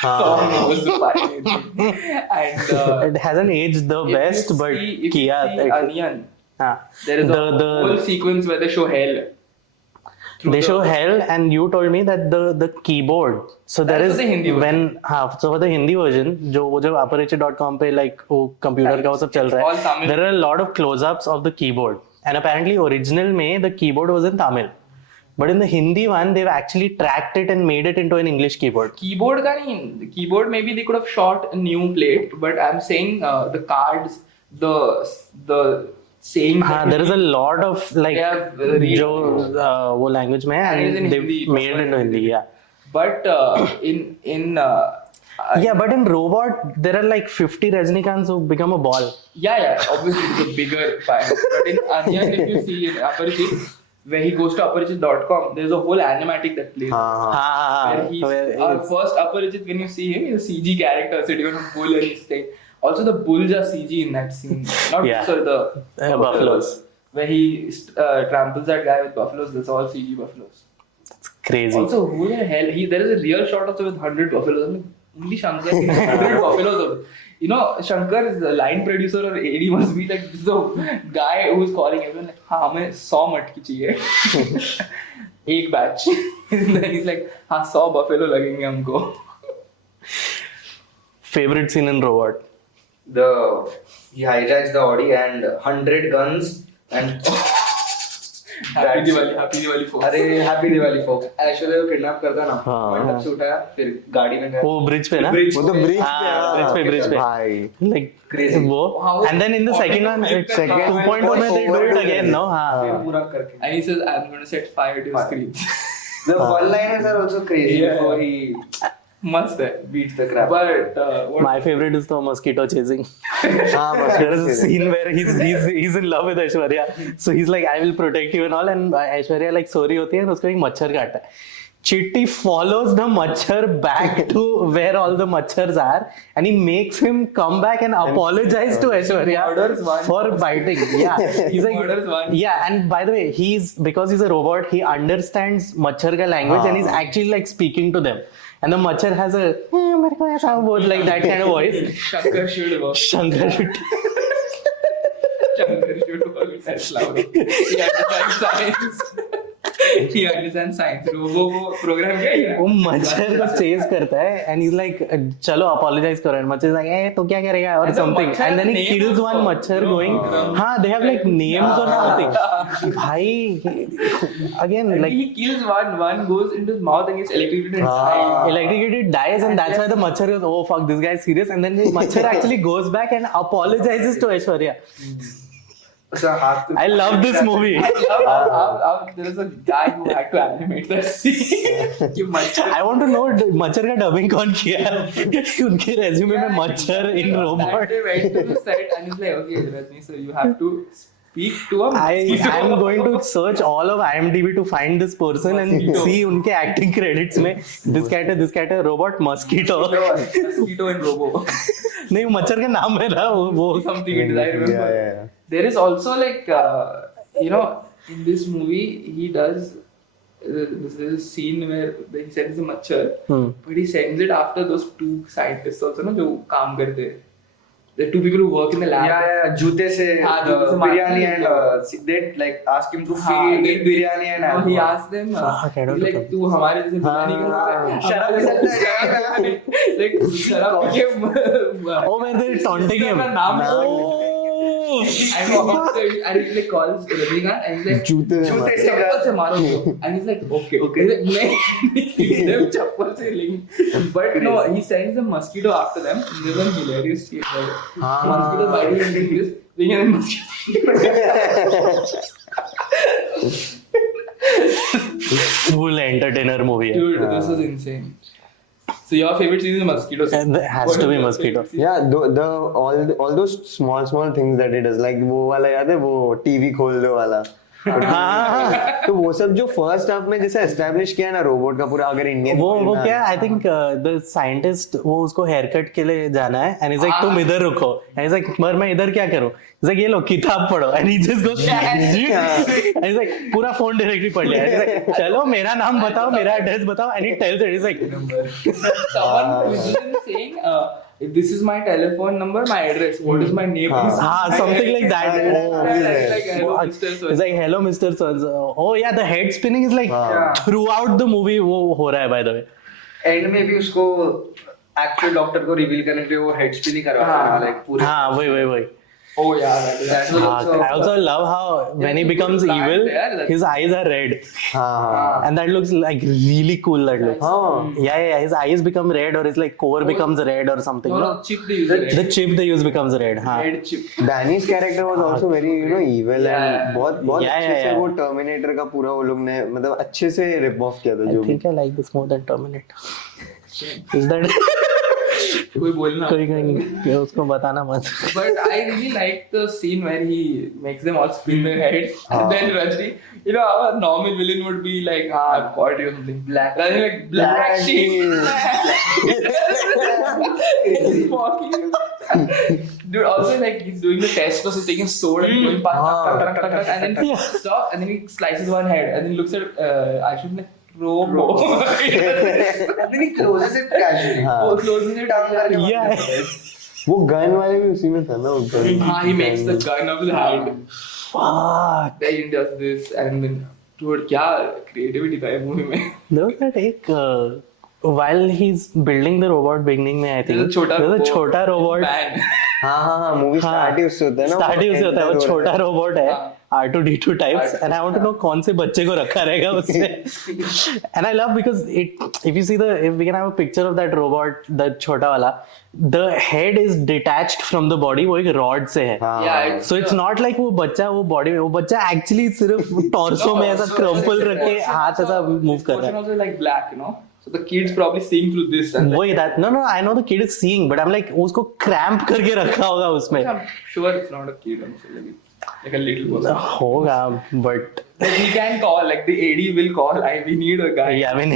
song was the pioneer. And It hasn't aged the best, but if Kia. you see Onion, There is a whole sequence where they show hell. They show hell, and you told me that the keyboard. So there is the Hindi so for the Hindi version, जो aparichit.com पे like वो computer का वो सब चल रहा है. There are a lot of close-ups of the keyboard, and apparently original में the keyboard was in Tamil, but in the Hindi one they've actually tracked it and made it into an English keyboard. Keyboard का नहीं, the keyboard maybe they could have shot a new plate, but I'm saying the cards, the saying. There is a lot of like जो वो language में है, and they've made it into Hindi. Yeah. But but in Robot there are like 50 Rajnikants who become a ball. Yeah, obviously it's a bigger pie. But in Onion, if you see in Aparichit, where he goes to aparichit.com, there's a whole animatic that plays. Where he's our first Aparichit, when you see him, he's a CG character sitting on a bull and he's saying. Also, the bulls are CG in that scene. Not sorry, the buffaloes. Where he tramples that guy with buffaloes. That's all CG buffaloes. It's crazy. Also, who the hell? There is a real shot also with 100 buffaloes. I mean, only Shankar can 100 buffaloes. You know, Shankar is the line producer or AD must be like the guy who's calling everyone like, हाँ हमें 100 मटकी चाहिए एक batch. And then he's like, हाँ 100 buffalo लगेंगे हमको. Favorite scene in Robot? He hijacks the Audi and 100 guns and Happy Diwali folks. अरे Happy Diwali folks. Aishwarya को किडनैप करता ना, मंडप से उठाया, फिर गाड़ी में गया. वो ब्रिज पे ना? वो तो ब्रिज पे भाई. Like crazy. वो. And then in the second one, 2.0 में they do it again, no? हाँ. पूरा करके. And he says, I'm going to set fire to your screen. The one-liners are also crazy before he must beats the crap. But my favorite is the mosquito chasing. There is a scene where he's in love with Aishwarya, so he's like, I will protect you and all, and Aishwarya like sorry होती है और उसको एक मच्छर काटता है. Chitti follows the machhar back to where all the machhars are, and he makes him come back and apologize to Aishwarya for biting. Yeah, he's like, yeah, and by the way, because he's a robot, he understands machhar ka language and he's actually like speaking to them. And the machhar has a like that kind of voice. Shankar should work. Shankar should work with Tesla. He understands science. He understands science. वो program क्या है? वो मच्छर को chase करता है and he's like चलो apologize करो and मच्छर is like ए तो क्या करेगा or something and then he kills one मच्छर going हाँ they have like names or something भाई again like he kills one goes into his mouth and gets electrocuted dies and that's why the machhar goes oh fuck this guy is serious and then the machhar actually goes back and apologizes to Aishwarya. I love this movie. There is a guy who had to animate that scene. I want to know मच्छर का dubbing कौन किया है? उनके resume में मच्छर in robot. They went to the set and he's like, okay, Rajni, so you have to speak to a mosquito. I am going to search all of IMDb to find this person and see उनके acting credits में this character robot mosquito. Mosquito and robo. नहीं मच्छर का नाम है ना वो something it is, I remember. Yeah. There is also like in this movie he does this is a scene where he sends a machhar but he sends it after those two scientists also ना जो काम करते हैं. The two people who work in the lab. Yeah. जूते से biryani and they like ask him to feed biryani and no, he asked them like तू हमारे जैसे बिरयानी का शराब पी सकता है like शराब पी के oh when they're taunting him and he like calls Rajnikant and he's like जूते चप्पल से मारो and he's like okay मैं चप्पल से लेंगे but no he sends a mosquito after them. There's one hilarious scene where mosquito biting into this being a mosquito full entertainer movie. Dude, this is insane. So your favorite scene is mosquito scene? It has to be mosquito. Yeah, all those small things that it does, like वो वाला याद है वो TV खोल दो वाला. तो वो सब जो फर्स्ट हाफ में जैसे एस्टैब्लिश किया ना रोबोट का पूरा अगर इंडियन वो क्या आई थिंक द साइंटिस्ट वो उसको हेयर कट के लिए जाना है एंड इज लाइक तुम इधर रुको एंड इज लाइक मैं इधर क्या करूं इज लाइक ये लो किताब पढ़ो and he just goes and is like पूरा फोन डायरेक्टली पढ़ लिया इज लाइक चलो मेरा नाम बताओ मेरा एड्रेस बताओ and he tells it is like someone was saying if this is my telephone number, my address, what is my name? Something like that. Like, hello, Mr. So- It's like hello, Mr. So. Oh yeah, the head spinning is like throughout the movie. वो हो रहा है by the way. And में भी उसको actual doctor को reveal करने के लिए वो हेड स्पिन ही करवा रहा है लाइक पूरे हाँ वही. Oh yeah, that was also. I also love how when he becomes plant evil, there, his eyes are red, and that looks like really cool. That looks. Yeah. His eyes become red, or his like core becomes red or something. No, chip they use. The chip they use becomes red. हाँ. Red chip. Danny's character was also very evil and बहुत Yeah, अच्छे से yeah. वो Terminator का पूरा वो लोग ने मतलब अच्छे से rip off किया था I जो think I like this more than Terminator. Is that? कोई बोलना. कोई नहीं उसको बताना मत. But I really like the scene where he makes them all spin their heads, and then Rajni, you know, our normal villain would be like, I've got you something black. Rajni like black sheep. He's walking. Dude, also like he's doing the test, so he's taking a sword and going past, and then stop, and then he slices one head, and then looks at Aisha like. Robo. and then he closes it casually. Oh, closes it up. Yeah. वो gun वाले भी उसी में था ना वो gun. He makes the gun of his hand. Fuck. Then he does this, and then dude, क्या creativity था ये movie में. There was that एक while he's building the robot beginning में I think There's a छोटा robot. Man. हाँ movie start ही उससे होता है ना स्टार्ट ही उससे होता है वो छोटा रोबोट है हाँ. R2D2 types and I want to know कौन से बच्चे को रखा रहेगा उससे and I love because if you see if we can have a picture of that robot the छोटा वाला the head is detached from the body वो एक rod से है Yeah, so it's not like वो बच्चा actually सिर्फ torso में ऐसा crumple रख के हाथ ऐसा move कर रहा है. Also like black, you know. So the kid's probably seeing through this. And वही that no I know the kid is seeing but I'm like उसको cramp करके रखा होगा उसमें. I'm sure it's not a kid. I'm sure like a little person. होगा but Like he can call, like the AD will call. We need a guy. yeah I mean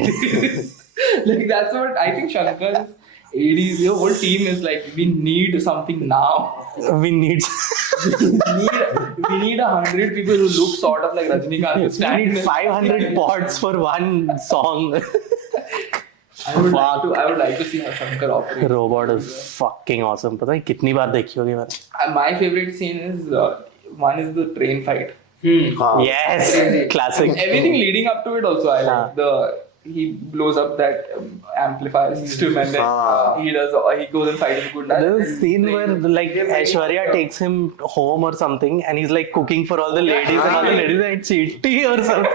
Like that's what I think Shankar's AD's, your whole team is like, we need something now. we need We need 100 people who look sort of like Rajinikanth. we need 500 pods for one song. I would like to see how Shankar operates. Robot is fucking awesome. पता है कितनी बार देखी होगी मैंने. My favorite scene is one is the train fight. Yes, classic. Everything leading up to it also. I like he blows up that amplifier system and then he goes and fights with Gunda. There's a scene where like Aishwarya takes him home or something and he's like cooking for all the ladies and all the ladies are like chitty or something.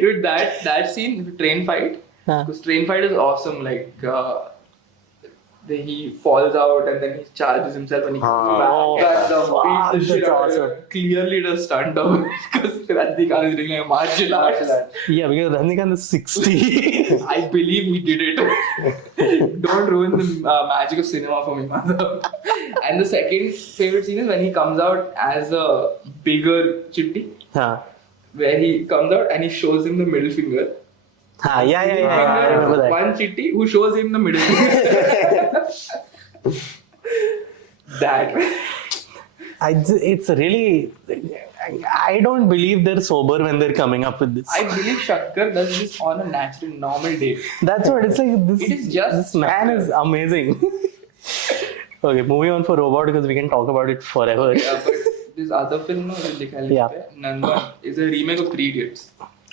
Dude, that scene, the train fight, because train fight is awesome. Like he falls out and then he charges himself and he comes back. Beats the shit out of it. Clearly does stunt double because Rajnikant is doing like martial arts. Yeah, because Rajnikant is 60. I believe he did it. Don't ruin the magic of cinema for me, mother. And the second favorite scene is when he comes out as a bigger chitti. Where he comes out and he shows him the middle finger. Yeah. I remember that. One chitti who shows him the middle finger. That. It's really. I don't believe they're sober when they're coming up with this. I believe Shankar does this on a natural, normal day. That's what it's like. It is just this man is amazing. Okay, moving on for Robot because we can talk about it forever. Yeah, but this other film, Nandan, is a remake of Three Idiots.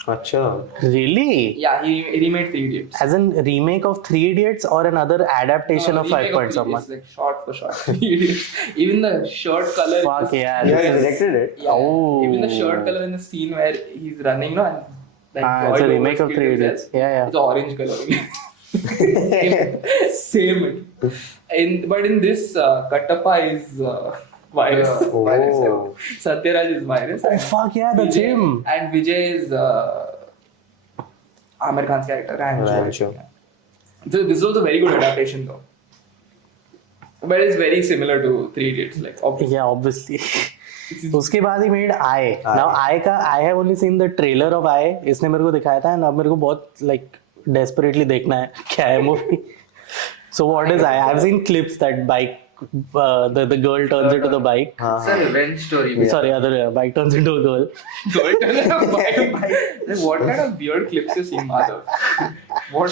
अच्छा. Really? Yeah, he remade Three Idiots. As in remake of Three Idiots or another adaptation of 5 Point Someone? It's like short for short. Three Idiots. Even the shirt color. Fuck yeah. You have directed it? Yeah. Oh. Even the shirt color in the scene where he's running, no, and like it's a remake of Three Idiots. Yeah. It's orange color. Same. But in this, Kattappa is virus. Oh. Satyaraj is virus. Oh fuck yeah, that's him. And Vijay is Amir Khan's character. Rancho. So this was a very good adaptation though. But it's very similar to Three Idiots, like obviously. Yeah, obviously. उसके बाद ही made I. Now I have only seen the trailer of I. इसने मेरे को दिखाया था and अब मेरे को बहुत like desperately देखना है क्या है movie. So what is I? I've seen clips that bike. The girl turns into the bike. It's a revenge story. Sorry, other bike turns into a girl. Like, what kind of weird clips you see, Madhav? What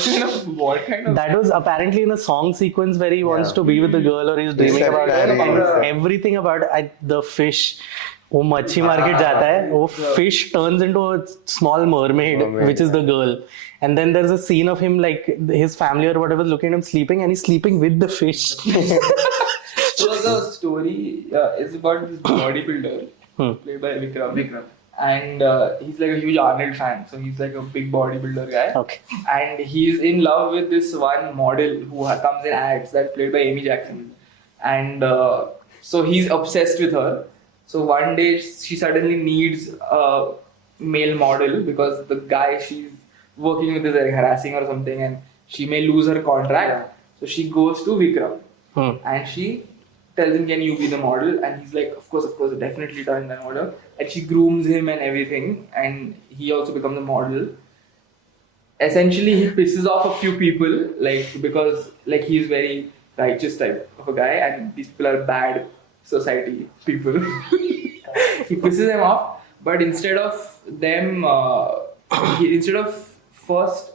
kind of? That was apparently in a song sequence where he wants to be with the girl or he's dreaming about her and everything about the fish. वो मच्छी market जाता है, वो fish turns into a small mermaid, which is the girl. And then there's a scene of him, like his family or whatever, looking at him sleeping, and he's sleeping with the fish. So the story is about this bodybuilder played by Vikram. And he's like a huge Arnold fan, so he's like a big bodybuilder guy. Okay. And he's in love with this one model who comes in ads, that's played by Amy Jackson. And so he's obsessed with her. So one day she suddenly needs a male model because the guy she's working with is like harassing or something, and she may lose her contract. So she goes to Vikram and she tells him, "Can you be the model?" And he's like, "Of course, definitely done the model." And she grooms him and everything, and he also becomes a model. Essentially, he pisses off a few people, like because like he's very righteous type of a guy, and these people are bad society people. He pisses them off, but instead of them, instead of first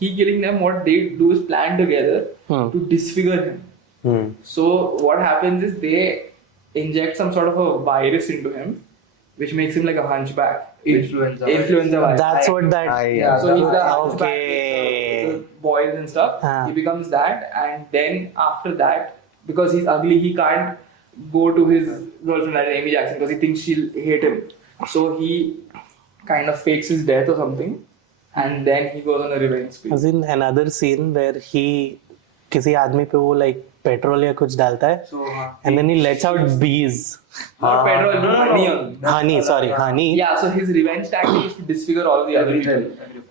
he killing them, what they do is plan together to disfigure him. So what happens is they inject some sort of a virus into him, which makes him like a hunchback. Influenza virus. That's what that. So he's the hunchback Okay. with the boils and stuff. He becomes that, and then after that, because he's ugly, he can't go to his girlfriend Amy Jackson because he thinks she'll hate him. So he kind of fakes his death or something, and then he goes on a revenge spree. As in another scene where he किसी आदमी पे वो like petrol या कुछ डालता है, and then he lets out bees. Not petrol, honey. Honey. Yeah, so his revenge tactic is to disfigure all the other people.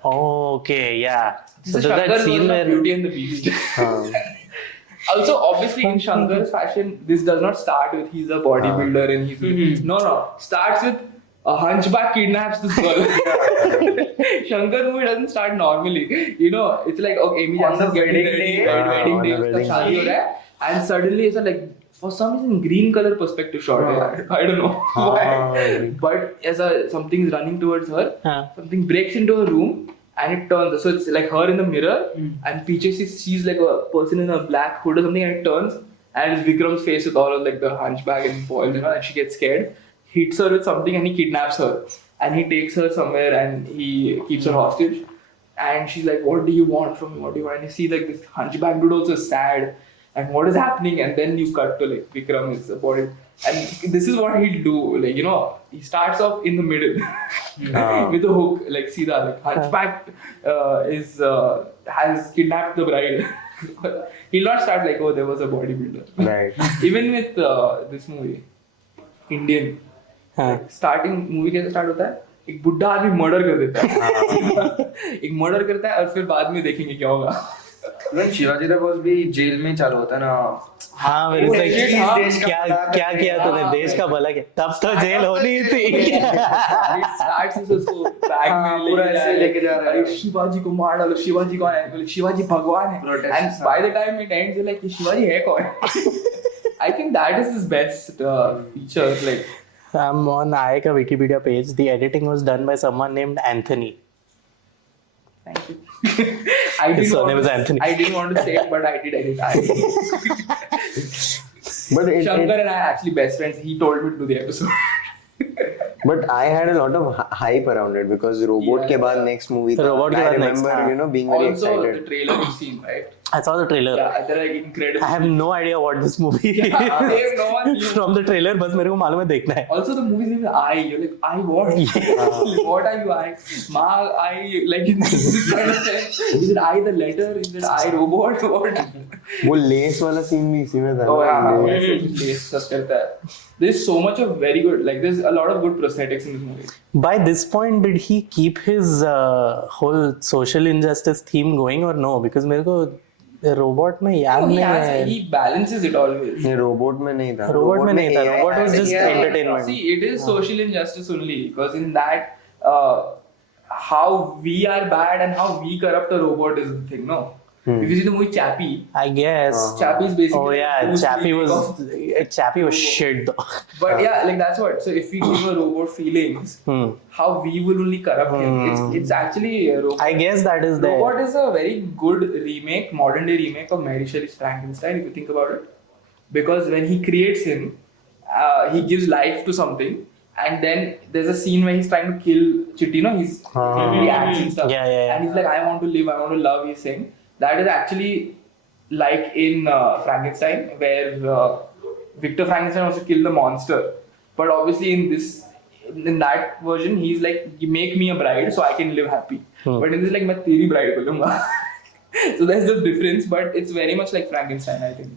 Okay, yeah. This So is there's that Shankar's scene version of where Beauty and the Beast. Also, obviously, in Shankar's fashion, this does not start with he's a bodybuilder and he's no. Starts with a hunchback kidnaps this girl. Shankar movie doesn't start normally. You know, it's like okay, Amy Jackson's getting ready, wedding day, उसका शादी हो रहा है, and suddenly it's like for some reason green color perspective shot. I don't know why, but as something's running towards her, something breaks into her room. And it turns, so it's like her in the mirror, and Peaches she's like a person in a black hood or something, and it turns, and it's Vikram's face with all of like the hunchback and foils, you know, and she gets scared, hits her with something, and he kidnaps her, and he takes her somewhere, and he keeps her hostage, and she's like, "What do you want from me? What do you want?" And you see like this hunchback dude also sad, and what is happening, and then you cut to like Vikram is about it. And this is what he'll do, like, you know, he starts off in the middle with a hook, like Sida, like hunchback has kidnapped the bride. He'll not start like, oh, there was a bodybuilder. Right. Even with this movie, Indian, like, starting movie कैसे start होता है? एक बुड्ढा आदमी murder कर देता है. एक मर्डर करता है और फिर बाद में देखेंगे क्या होगा. शिवाजी द बॉस भी जेल में चालू होता है ना. हाँ, मेरे से क्या किया तूने, देश का भला किया, तब तो जेल होनी थी. पूरा ऐसे लेके जा रहा है, शिवाजी को मार डालो, शिवाजी कौन है, शिवाजी भगवान है, and by the time it ends like Shivaji है कौन. I think that is his best feature. Like I'm on Ayaka Wikipedia page. The editing was done by someone named Anthony. Thank you. His surname is Anthony. I didn't want to say it, but I did edit. But Shankar and I are actually best friends. He told me to do the episode. But I had a lot of hype around it because Robot के बाद next movie था. Robot के I बाद next, remember, you know, being very Also, excited. the trailer you've seen, right? I saw the trailer. Yeah, they're like incredible. I have no idea what this movie is. Same, no one knew. From the trailer, बस मेरे को मालूम है देखना है. Also, the movie's name is I. You're like, I what? What are you I? Ma, I, like in this kind of sense. Is it I the letter? Is it I robot? What? वो less वाला scene भी इसी में था. Oh yeah, सब करता है. There's so much of very good, like there's a lot of good prosthetics in this movie. By this point, did he keep his whole social injustice theme going or no? Because मेरे को robot में याद नहीं है. He balances it always. ये robot में नहीं था. Robot में नहीं था. AI Robot was just entertainment. See, it is social injustice only because in that, how we are bad and how we corrupt a robot is the thing, no? If you see the movie Chappie, I guess. Chappie is basically. Oh yeah, Bruce Chappie Lee was of- Chappie was shit though. But yeah, like that's what. So if we give a robot feelings, how we will only corrupt him. It's actually a robot. I guess that is there. Robot is a very good remake, modern day remake of Mary Shelley's Frankenstein. If you think about it, because when he creates him, he gives life to something. And then there's a scene where he's trying to kill Chitty, he's he acts and stuff. Yeah. And he's like, I want to live, I want to love, he's saying. That is actually like in Frankenstein, where Victor Frankenstein also killed the monster. But obviously in that version, he's like, you make me a bride so I can live happy. But in this, like, मैं तेरी bride बोलूँगा. So there's the difference, but it's very much like Frankenstein, I think.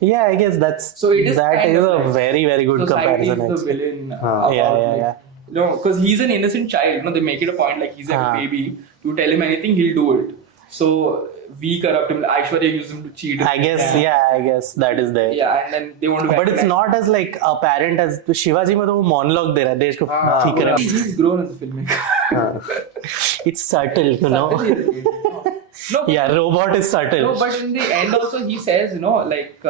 Yeah, I guess that's So it is that kind is of a like very, very good society comparison. is the actually. villain. About, Yeah. Because he's an innocent child. They make it a point like he's like a baby. You tell him anything, he'll do it. So we corrupt him. Aishwarya uses him to cheat. I guess that is there. Yeah, and then they want to. But it's not as like apparent as Shivaji में तो वो monologue दे रहा है देश को ठीक है. He's grown as a filmmaker. It's subtle, you know. No, Yeah, robot is subtle. No, but in the end also he says, like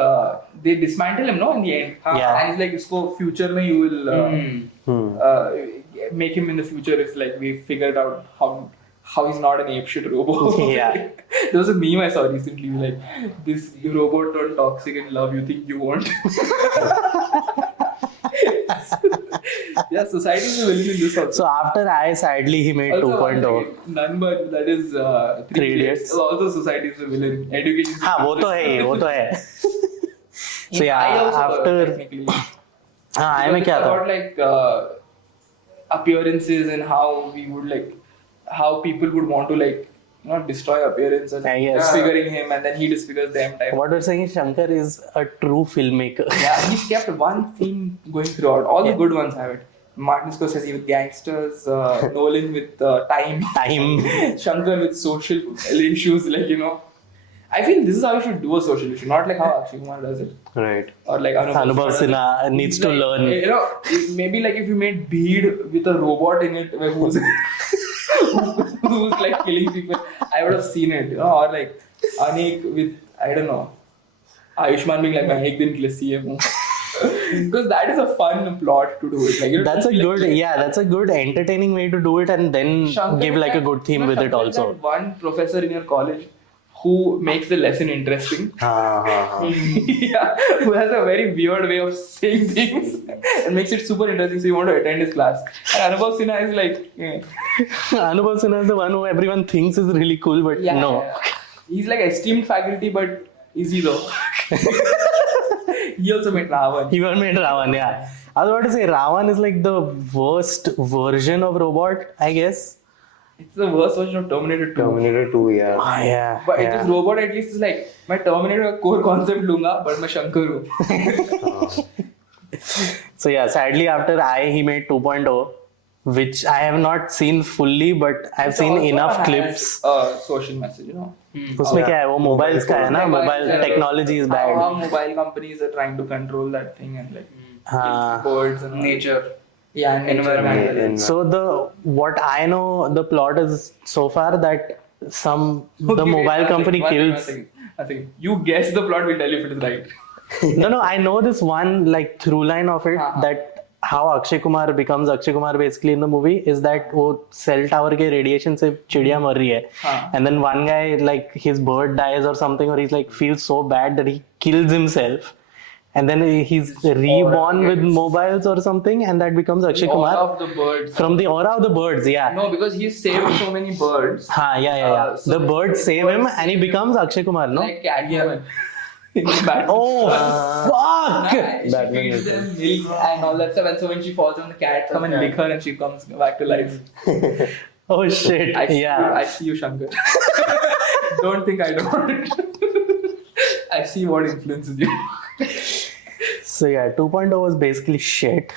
they dismantle him, in the end. Yeah. And he's like, "Isko future mein you will make him in the future if like we figured out how he's not an apeshit robot." Yeah. There was a meme I saw recently, like this robot turned toxic in love you think you want. Yeah, society is a villain in this also. So after I, sadly, he made Also, 2.0. None but that is Three Idiots. Also, society is a villain. Education. हाँ वो तो है ही, वो तो है. So I yeah, also after technically. हाँ I में क्या था? About like appearances and how we would like how people would want to like destroy appearance and Yes. disfiguring him and then he disfigures them type. What we're saying is Shankar is a true filmmaker. Yeah, he's kept one theme going throughout. All the good ones have it. Martin Scorsese with gangsters, Nolan with time, Shankar with social issues, I feel this is how you should do a social issue, not like how Akshay Kumar does it. Right. Or like Anubhav Sinha needs to learn. Maybe like if you made Bheed with a robot in it who's like killing people, I would have seen it. Or like Anik with, I don't know, Ayushman being like, मैं एक दिन के लिए CM हूँ. Because that is a fun plot to do it. That's a good entertaining way to do it and then give like a good theme with it also. One professor in your college who makes the lesson interesting. Yeah, who has a very weird way of saying things and makes it super interesting so you want to attend his class. And Anubhav Sinha is like... Anubhav Sinha is the one who everyone thinks is really cool but no. Yeah. He's like esteemed faculty but is he though? He also made Ravan. He made Ravan, yeah. I was about to say Ravan is like the worst version of robot, I guess. It's the worst version of Terminator 2. Terminator 2, yeah. Yeah. But it is robot at least is like, मैं Terminator का core concept लूँगा, but मैं Shankar हूँ. So yeah, sadly after he made 2.0, which I have not seen fully, but I've seen enough clips. Social message, उसमें क्या है वो mobiles का है ना, mobile technology is bad. How mobile companies are trying to control that thing and like birds and Nature. Yeah, and environment. So what I know, the plot is so far that the mobile company kills. I think you guess the plot. We'll tell you if it is right. No, I know this one like through line of it that how Akshay Kumar becomes Akshay Kumar basically in the movie is that वो cell tower के radiation से चिड़िया मर रही है, and then one guy like his bird dies or something or he's like feels so bad that he kills himself. And then he's reborn with mobiles or something, and that becomes Akshay Kumar. Aura of the birds. From the aura of the birds, yeah. No, because he saved so many birds. Yeah. So the birds save him, and he becomes Akshay Kumar, no? Like Catwoman. Oh, fuck! She feeds them milk and all that stuff, and so when she falls on the cat, come and lick her, and she comes back to life. Oh shit! I see you, Shankar. Don't think I don't. I see what influences you. So yeah, 2.0 was basically shit.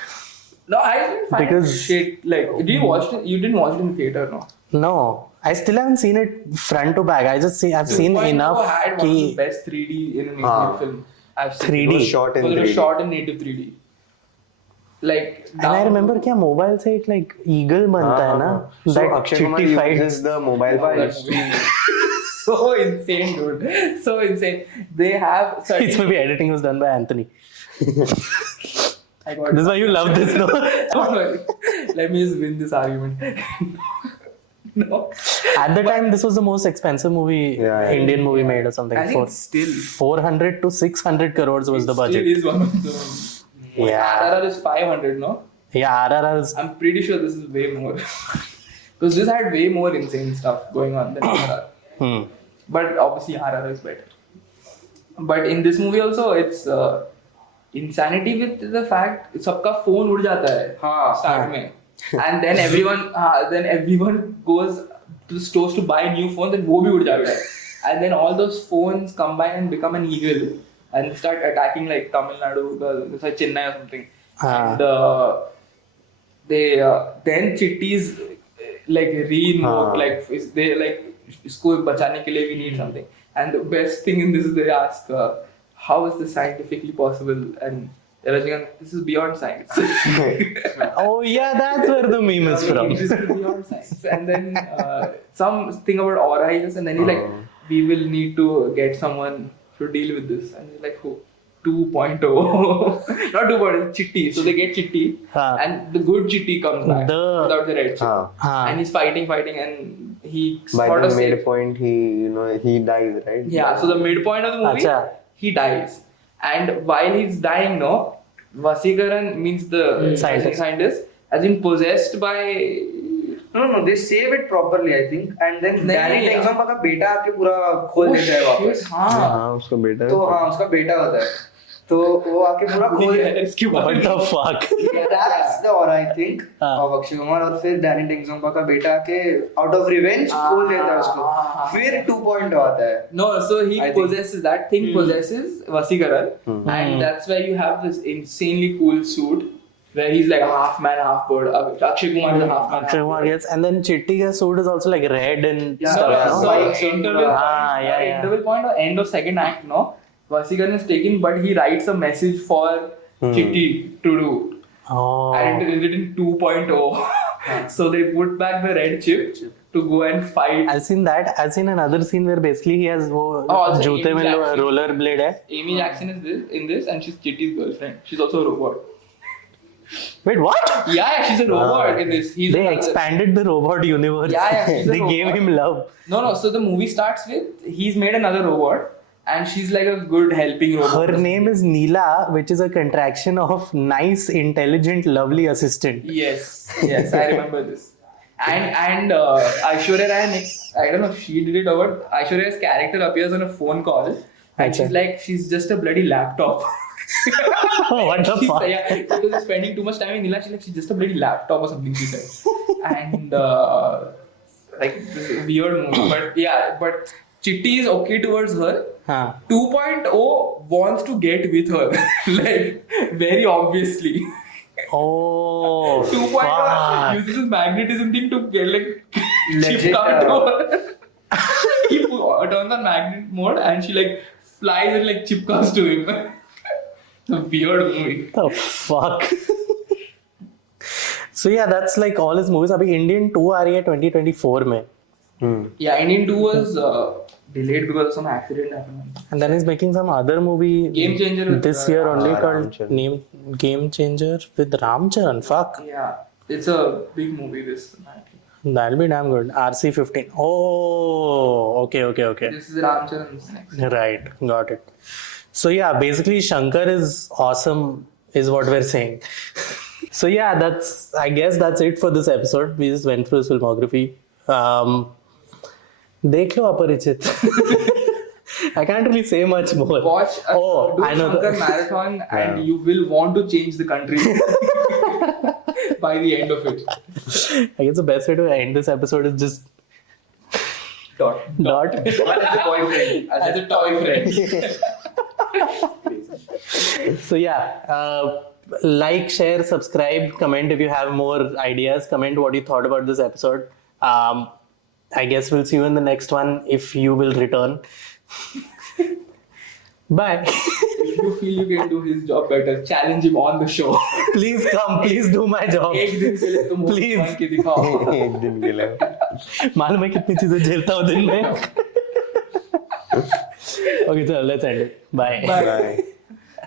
No, I didn't find Because- shit. Like, did you watch it? You didn't watch it in theater, no? No, I still haven't seen it front to back. I've seen 2.0 enough. had one of the best 3D in an Indian film I've seen. 3D? It was shot in Because it was 3D. shot in native 3D. Like, And I remember क्या mobile से एक like eagle बनता है ना? So That Akshay Kumar chitty uses fights. the mobile Mobile first. so insane, dude. So insane. They have certain... This movie editing was done by Anthony. I got This is why you love this, no? Don't worry. Let me just win this argument. No. At the time, this was the most expensive movie, Yeah. Indian movie made or something. I think it's still... 400 to 600 crores was the budget. Still is one of the... Yeah. RRR is 500, no? Yeah, RRR is... I'm pretty sure this is way more. Because this had way more insane stuff going on than RRR. But obviously RRR is better. But in this movie also, it's insanity with the fact सबका phone उड़ जाता है start में. And then everyone goes to the stores to buy new phones and वो भी उड़ जाता है. And then all those phones combine and become an eagle and start attacking like Tamil Nadu, like Chennai or something. And they then chitties like re-invoke like they like इसको बचाने के लिए we need something. And the best thing in this is they ask how is this scientifically possible, and Rajnikant, this is beyond science. Oh yeah, that's where the meme is from. This is beyond science. And then something about aura, and then he's like, we will need to get someone to deal with this. And he's like, who? 2.0. Not 2.0, Chitti. So they get Chitti, and the good Chitti comes back without the red chip. And he's fighting, and he By sort the of midpoint, he dies, right? Yeah, so the midpoint of the movie, he dies. And while he's dying, no, Vasikaran means the scientist has been possessed by... No, they save it properly, I think. And then Danny Exum का बेटा आके पूरा खोल देता है वापस. हाँ, उसका बेटा. तो हाँ, उसका बेटा होता है. तो वो आके पूरा खोल देता है. What the fuck? That's the aura, I think, of Akshay Kumar. और फिर Danny Exum का बेटा आके out of revenge खोल देता है उसको. फिर 2.0 आता है. No, so he possesses that thing, possesses Vasikaran, and that's why you have this insanely cool suit where he's like a half man, half bird. Akshay Kumar is a half man. Akshay Kumar, yes. And then Chitti's suit is also like red and stuff. No? So Yeah. interval point or end of second act, no, Vasikaran is taken, but he writes a message for Chitti to do. Oh. And it is written 2.0. So they put back the red chip to go and fight. I've seen that. I've seen another scene where basically he has also joote mein roller blade hai. Amy Jackson is in this, and she's Chitti's girlfriend. She's also a robot. Wait, what? Yeah, she's a robot in this. They expanded the robot universe. Yeah, she's a They gave robot. him love. No. So the movie starts with he's made another robot, and she's like a good helping robot. Her name is Neela, which is a contraction of nice, intelligent, lovely assistant. Yes, I remember this. And Aishwarya Rai, I don't know if she did it or what. Aishwarya's character appears on a phone call, and she's like, she's just a bloody laptop. What the fuck? Yeah, because they're spending too much time in Neela. She's just a bloody laptop or something, she said. And like this is a weird movie, but Chitti is okay towards her. 2.0 wants to get with her, like very obviously. Oh, 2.0 uses his magnetism thing to get like chip out to her. He turns on magnet mode and she like flies and like chip comes to him. It's a weird movie. The fuck. So yeah, that's like all his movies. Abhi Indian 2 aa rahi hai 2024 mein. Yeah, Indian 2 was delayed because of some accident happened. And then he's making some other movie Game Changer with, this year only called Ramcharan. Game Changer with Ramcharan. Fuck. Yeah, it's a big movie this. That'll be damn good. RC15. Oh, okay. This is Ramcharan's next. Right, got it. So yeah, basically Shankar is awesome is what we're saying. So yeah, I guess that's it for this episode. We just went through his filmography. Dekh lo Aparichit. I can't really say much more. Watch do I know Shankar marathon and you will want to change the country by the end of it. I guess the best way to end this episode is just Dot. As a boyfriend. As a toy friend. So yeah, like, share, subscribe, comment if you have more ideas. Comment what you thought about this episode. I guess we'll see you in the next one if you will return. Bye. If you feel you can do his job better, challenge him on the show. Please come. Please do my job. एक दिन के लिए तुम Please. बन के दिखाओ. एक दिन के लिए मालूम है कितनी चीजें झेलता हूँ दिन में. Okay, so let's end it. Bye. Bye. Bye.